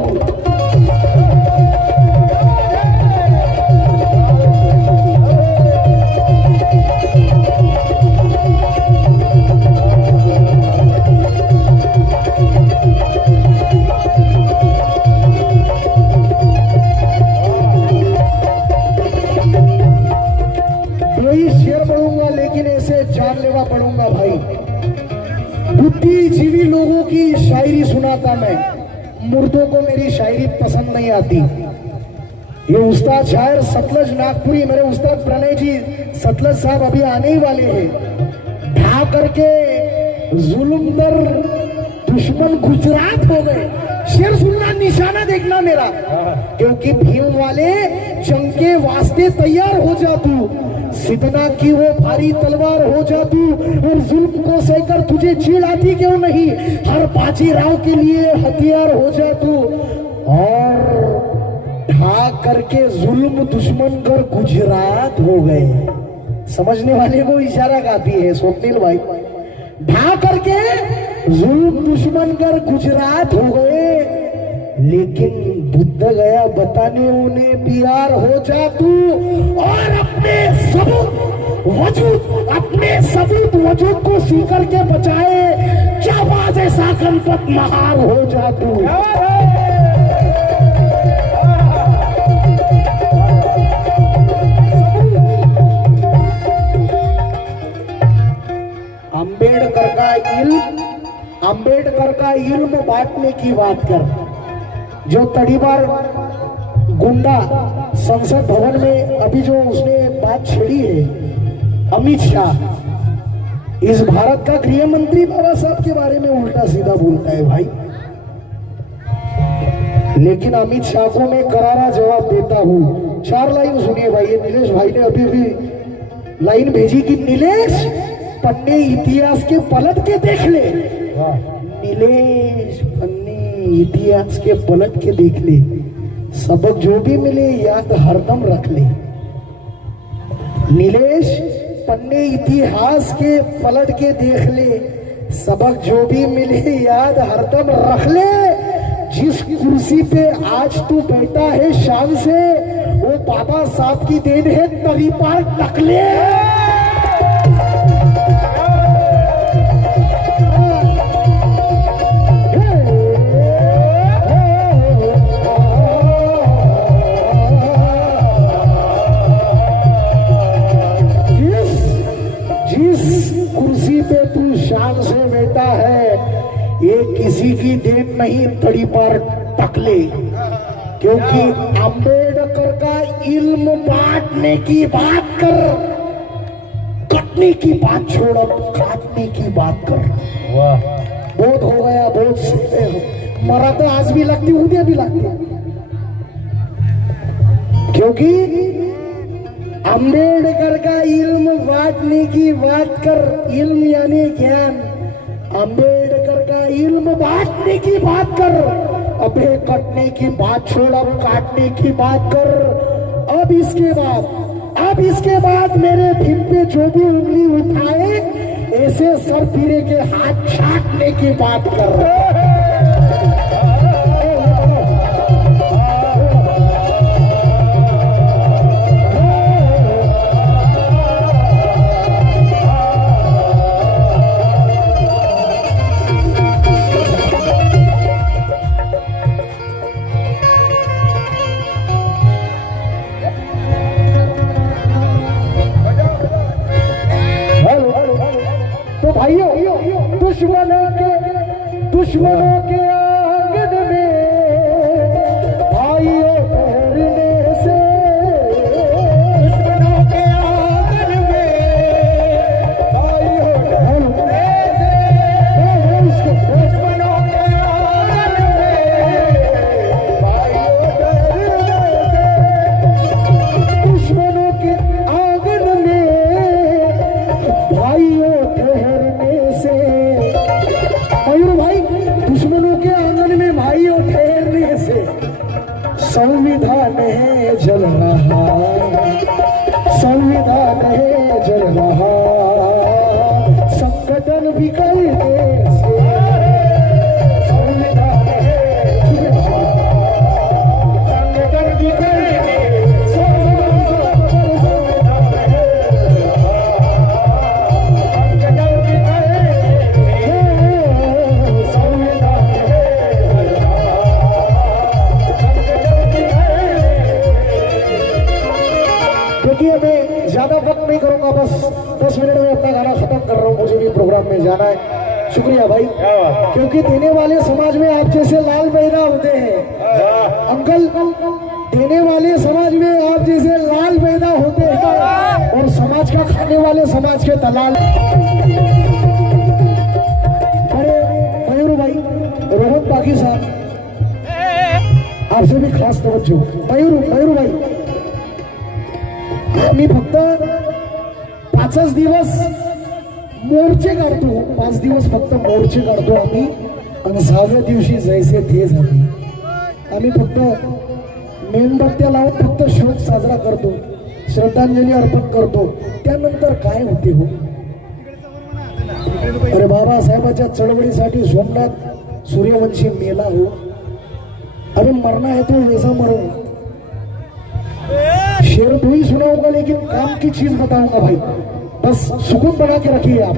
शेर पढ़ूंगा, लेकिन ऐसे जानलेवा पढ़ूंगा भाई। बुद्धिजीवी लोगों की शायरी सुनाता मैं, मुर्दों को मेरी शायरी पसंद नहीं आती। ये उस्ताद शायर सतलज नागपुरी, मेरे उस्ताद प्रणय जी सतलज साहब अभी आने ही वाले हैं। ढा करके जुल्म दर दुश्मन गुजरात हो गए। शेर सुनना, निशाना देखना मेरा, क्योंकि भीम वाले जंग के वास्ते तैयार हो जातू, सितना की वो भारी तलवार हो जातू, और जुल्म को सहकर तुझे चीड़ आती क्यों नहीं? हर बाजीराव के लिए हथियार हो जातू, और ढा करके जुल्म दुश्मन कर गुजरात हो गए। समझने वाले को इशारा गाती है स्वप्निल भाई। ढा करके जुल्म दुश्मन कर गुजरात हो गए, लेकिन बुद्ध गया बताने उन्हें प्यार हो जातू, और अपने सबूत वजूद को सीकर के बचाए, जाबाज ऐसा गणपत महार हो जातू। अंबेडकर का इल्म बांटने की बात कर, जो तड़ीबार गुंडा संसद भवन में अभी जो उसने बात छेड़ी है, अमित शाह, इस भारत का गृह मंत्री बाबा साहब के बारे में उल्टा सीधा बोलता है भाई। लेकिन अमित शाह को मैं करारा जवाब देता हूँ। 4 लाइन सुनिए भाई, ये नीलेश भाई ने अभी भी लाइन भेजी कि नीलेश पन्ने इतिहास के पलट के देख ले। नीलेश पन्ने इतिहास के पलट के देख ले, सबक जो भी मिले याद हरदम रख ले। नीलेश पन्ने इतिहास के पलट के देख ले, सबक जो भी मिले याद हरदम रख ले। जिस कुर्सी पे आज तू बैठा है शान से, वो बाबा साहब की देन है, तरी पार टकले। कुर्सी पे तू शान से बैठा है, ये किसी की देन नहीं, तड़ी पर टकले। क्योंकि अंबेडकर का इल्म बांटने की बात कर, कटने की बात छोड़, अब काटने की बात कर। बहुत हो गया, बहुत मरा तो आज भी लगती, उद्या भी लगती, क्योंकि अंबेडकर का इल्म बांटने की बात कर, इल्म यानी ज्ञान, अंबेडकर का इल्म बांटने की बात कर, अबे कटने की बात छोड़, अब काटने की बात कर। अब इसके बाद मेरे भीम पे जो भी उंगली उठाए ऐसे सर फिरे के हाथ छाटने की बात कर। तो भाइयों, दुश्मनों के आंगन में भाइयों ठहरने से, दुश्मनों के आंगन में भाइयों ठहरने से, दुश्मनों के आंगन में भाइयों ठहरने से, दुश्मनों के आंगन में भाइयों ठहरने से। मयूर भाई, दुश्मनों के आंगन में भाइयों ठहरने से संविधान है जल रहा, संविधान है जल रहा, संगठन बिखरने से संविधान है, संगठन बिखरने से संविधान है, संगठन देखिए, मैं ज्यादा वक्त नहीं करूंगा, बस 10 मिनट में अपना गाना खत्म कर रहा हूँ, मुझे भी प्रोग्राम में जाना है। शुक्रिया भाई, क्योंकि देने वाले समाज में आप जैसे लाल पैदा होते हैं अंकल, देने वाले समाज में आप जैसे लाल पैदा होते हैं, और समाज का खाने वाले समाज के दलाल। अरे मयूर भाई, रोहन पागी साहब, आपसे भी खास तवज्जो। मयूर भाई, आम्ही फक्त 5 दिवस मोर्चे काढतो, 5 दिवस फक्त मोर्चे काढतो आम्ही, आणि 6व्या दिवशी जैसे थे झाले आम्ही फक्त मेणबत्त्या लावून फक्त शोक साजरा करतो, श्रद्धांजली अर्पण करतो, त्यानंतर काय होते हो? अरे बाबासाहेबांच्या चळवळीसाठी सोमनाथ सूर्यवंशी मेला हो, अरे मरना है तो वैसा मरो, शेर तो ही सुनाऊंगा लेकिन काम की चीज बताऊंगा भाई, बस सुकून बना के रखिए आप।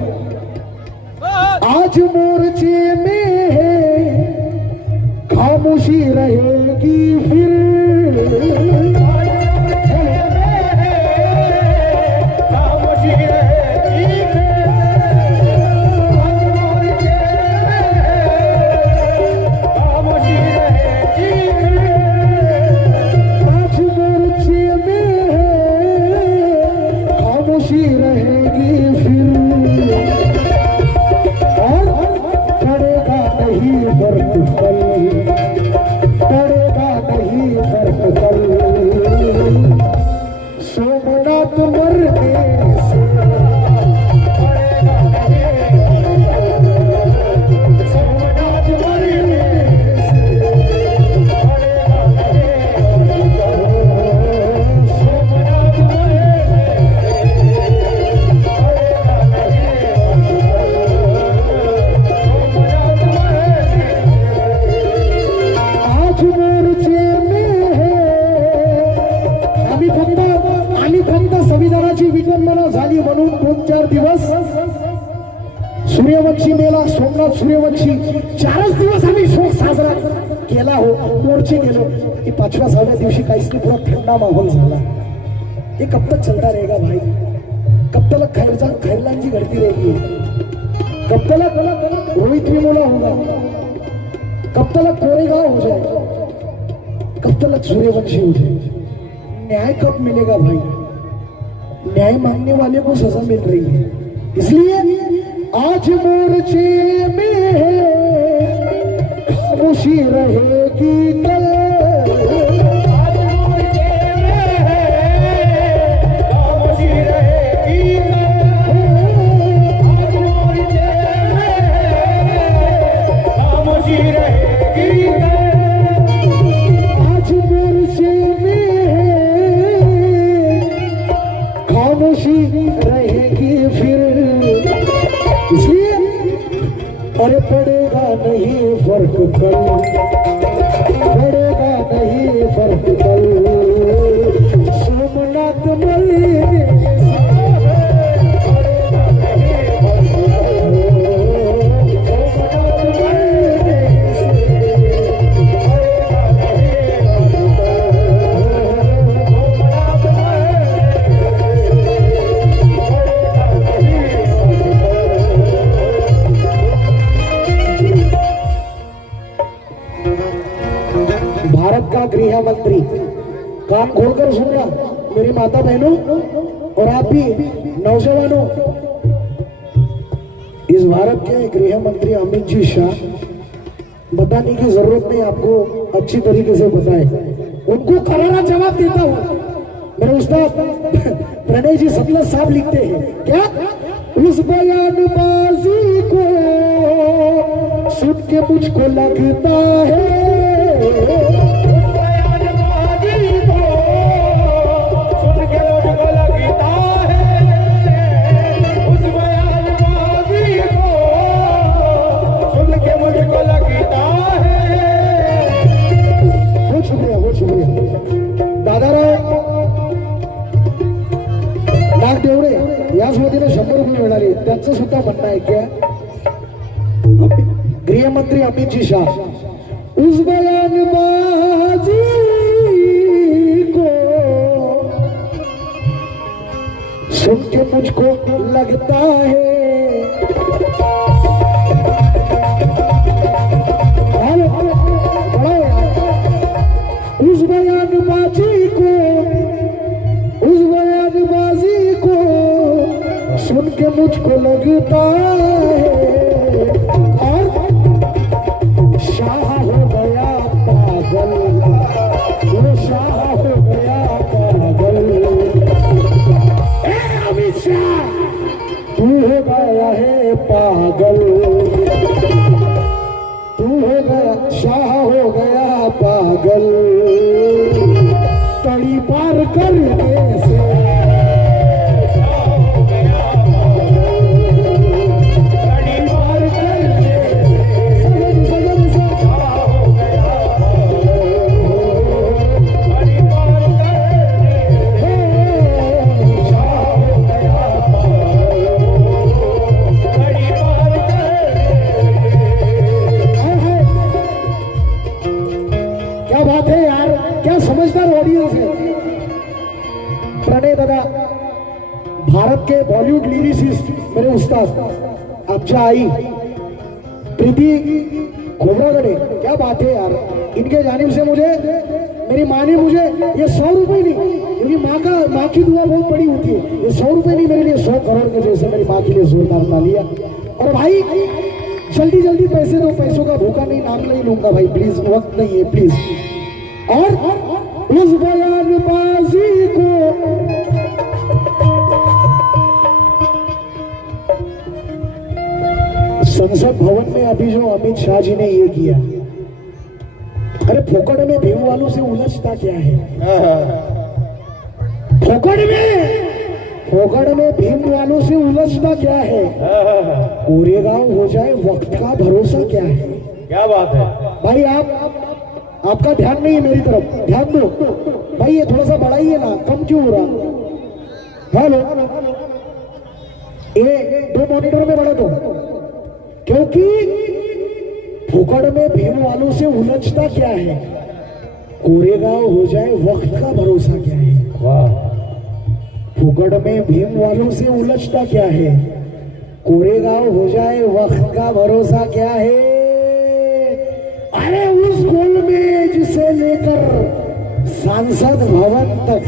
आज मोर्चे में है खामोशी रहेगी फिर, खामोशी रहेगी फिर, खामोशी रहेगी फिर, आज मोर्चे में है खामोशी रहेगी फिर, और पड़ेगा नहीं फर्क पल, पड़ेगा नहीं फर्क पल, सोमनाथ मरने से पड़ेगा नहीं, सोमनाथ मरने से पड़ेगा नहीं, सोमनाथ आज मोर्चे में है, आम्ही फक्त संविधानाची विटंबना झाली म्हणून 2-4 दिवस सूर्यवंशी मेला, सोमनाथ सूर्यवंशी 4च दिवस आम्ही शोक साजरा केला हो, मोर्चे गेलो, की 5व्या-6व्या दिवशी काहीच नाही, पूरा ठंडा माहौल झाला। ये कब तक चलता रहेगा भाई? कब तक खैरलान जी घड़ती रहेगी? कब तक रोहित वेमुला होगा? कब तक कोरेगांव हो जाएगा? कब तक सूर्यवंशी हो जाएगा? न्याय कब मिलेगा भाई? न्याय मांगने वाले को सजा मिल रही है, इसलिए आज मोर्चे में है खामोशी खामोशी रहेगी कल, आज मोर्चे में है, खामोशी रहेगी कल। आज मोर्चे में है, खामोशी रहेगी कल। आज मोर्चे में है, खामोशी रहेगी फिर। इसलिए अरे पड़ेगा नहीं फर्क कल, पड़ेगा नहीं फर्क कल। सोमनाथ भारत का गृह मंत्री, कान खोलकर सुनना मेरी माता बहनों और आप भी नौजवानों। इस भारत के गृह मंत्री अमित जी शाह, बताने की जरूरत नहीं, आपको अच्छी तरीके से बताए। उनको करारा जवाब देता हूं। मेरे उस्ताद प्रणय जी सतलज साहब लिखते हैं क्या, उस बयानबाजी को सुन के मुझको लगता है, उस बयानबाजी को सुन के मुझको लगता है, उस बयानबाजी को सुन के मुझको लगता है। बहुत शुक्रिया, बहुत शुक्रिया। दादाराव नाग देवडे याच वतीने 100 रुपये मिळाले, त्यांचं सुद्धा म्हणणं आहे क्या, गृहमंत्री अमित जी शाह, उस बयानबाजी को सुन के मुझको लगता है, उस बयानबाजी को, उस बयानबाजी को सुन के मुझको लगता है, और शाह हो गया पागल, वो शाह हो गया पागल। ए अमित शाह तू हो गया है पागल, तू हो गया, शाह हो गया पागल। तड़ी पार करने से प्रणय दादा, भारत के बॉलीवुड लिरिसिस्ट मेरे उस्ताद आमच्या आई प्रीति खोबरागड़े, क्या बात है यार। इनके जानिब से मुझे, मेरी माँ ने मुझे ये 100 रुपए नहीं, क्योंकि माँ की दुआ बहुत बड़ी होती है, ये 100 रुपए नहीं, मेरे लिए 100 करोड़ के जैसे मेरी माँ के लिए जोरदार तालियां। और भाई जल्दी जल्दी पैसे दो, पैसों का भूखा नहीं, नाम नहीं लूंगा भाई, प्लीज, वक्त नहीं है प्लीज। और उस बयानबाजी को संसद भवन में अभी जो अमित शाह जी ने ये किया, अरे फोकड़ में भीम वालों से उलझता क्या है, फोकड़ में भीम वालों से उलझता क्या है, कोरेगांव हो जाए वक्त का भरोसा क्या है। क्या बात है भाई, आपका ध्यान नहीं है मेरी तरफ, ध्यान दो भाई, ये थोड़ा सा बढ़ाइए ना, कम क्यों हो रहा। हेलो, ये 2 मॉनिटर में बढ़ा दो, क्योंकि फुकड़ में भीम वालों से उलझता क्या है, कोरेगांव हो जाए वक्त का भरोसा क्या है। वाह, फुकड़ में भीम वालों से उलझता क्या है, कोरेगांव हो जाए वक्त का भरोसा क्या है। अरे उस गोलमेज से लेकर सांसद भवन तक,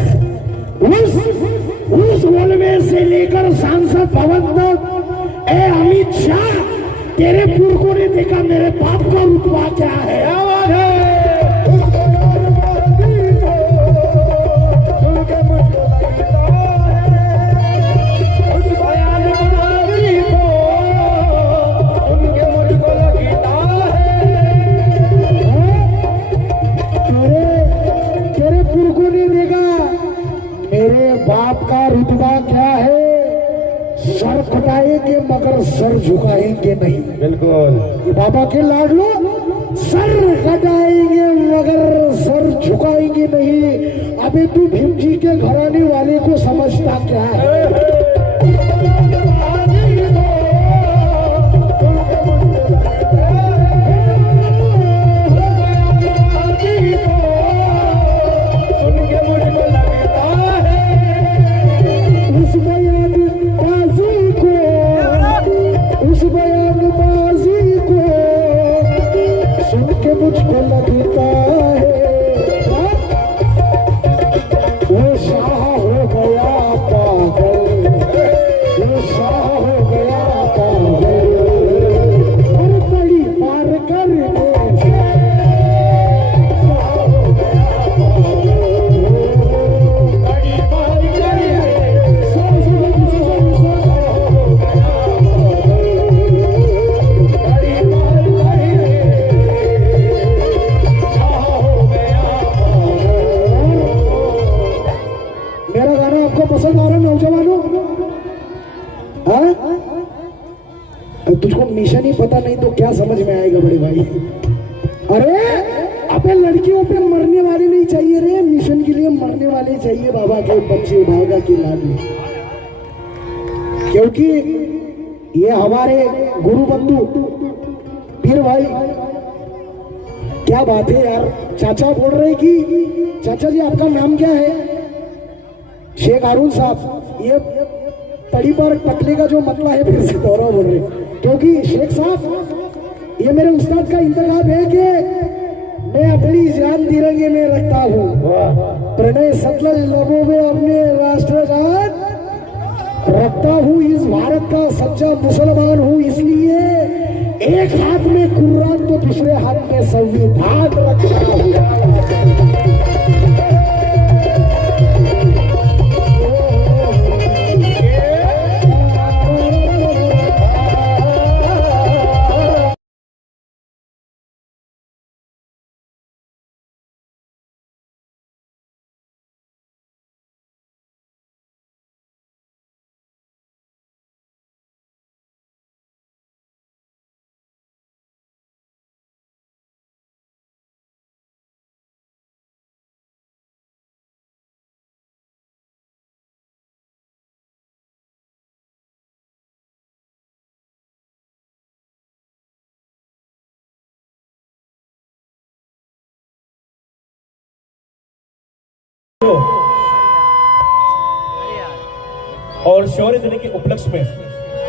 उस गोलमेज से लेकर सांसद भवन तक, ए अमित शाह, तेरे पुरखों ने देखा मेरे बाप का रुतबा क्या है। लगाएंगे मगर सर झुकाएंगे नहीं। बिल्कुल। ये बाबा के लाडलो सर कटाएंगे मगर सर झुकाएंगे नहीं। अबे तू भीम जी के घराने वाले को समझता क्या है? मुझको लगता है वो शाह हो गया पागल, वो शाह हो गया पागल और बड़ी पार करने से बड़ी पार पसंद आ रहा नौजवानों? हाँ, तुझको मिशन ही पता नहीं तो क्या समझ में आएगा बड़े भाई? अरे अबे लड़कियों पे मरने वाले नहीं चाहिए रे, मिशन के लिए मरने वाले चाहिए बाबा के बच्चे, बाबा के लाडली। क्योंकि ये हमारे गुरु बंधु पीर भाई, क्या बात है यार। चाचा बोल रहे कि चाचा जी आपका नाम क्या है? शेख हारून साहब। ये तड़ी पर टकले का जो मतला है फिर से दोहरा बोल रहे, क्योंकि शेख साहब ये मेरे उस्ताद का इंतखाब है कि मैं अपनी जान तिरंगे में रखता हूँ। प्रणय सतलज लोगों में अपने राष्ट्रगान रखता हूँ। इस भारत का सच्चा मुसलमान हूँ, इसलिए एक हाथ में कुरान तो दूसरे हाथ में संविधान रखता हूँ। और शौर्य देने के उपलक्ष्य में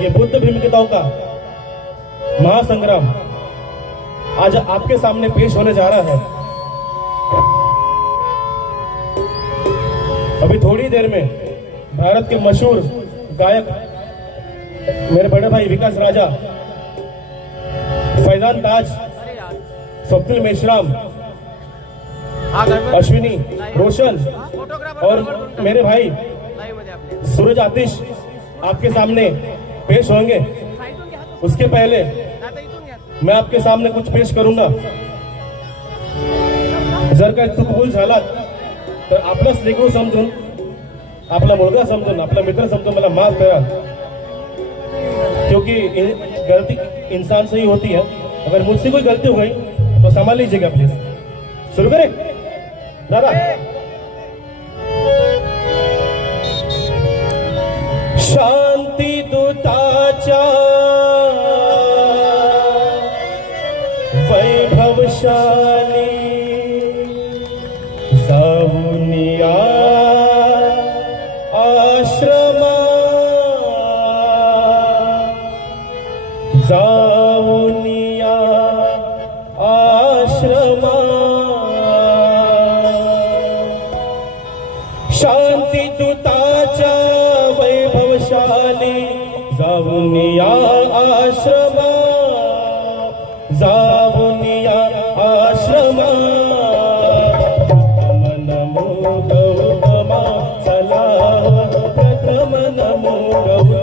ये बुद्ध भीमताओं का महासंग्राम आज आपके सामने पेश होने जा रहा है। अभी थोड़ी देर में भारत के मशहूर गायक मेरे बड़े भाई विकास राजा, फैजान ताज, स्वप्निल मेश्राम, अश्विनी रोशन और मेरे भाई सूरज आतिश आपके सामने पेश होंगे। उसके पहले मैं आपके सामने कुछ पेश करूंगा। जर का चूक भूल झाला तर आपलंच लेकरू समजून, आपला मुलगा समजून, आपला मित्र समजून मला माफ करा, क्योंकि गलती इंसान से ही होती है। अगर मुझसे कोई गलती हो गई तो संभाल लीजिएगा प्लीज। शुरू करें दादा। शांती दूताचा वैभवशाली जाऊनिया आश्रमा, जाऊनिया आश्रमा। शांती दूताचा वैभवशाली जाऊनिया आश्रमा, जाऊनिया आश्रमा। नमो गौतमा चला, प्रथम नमो गौतमा।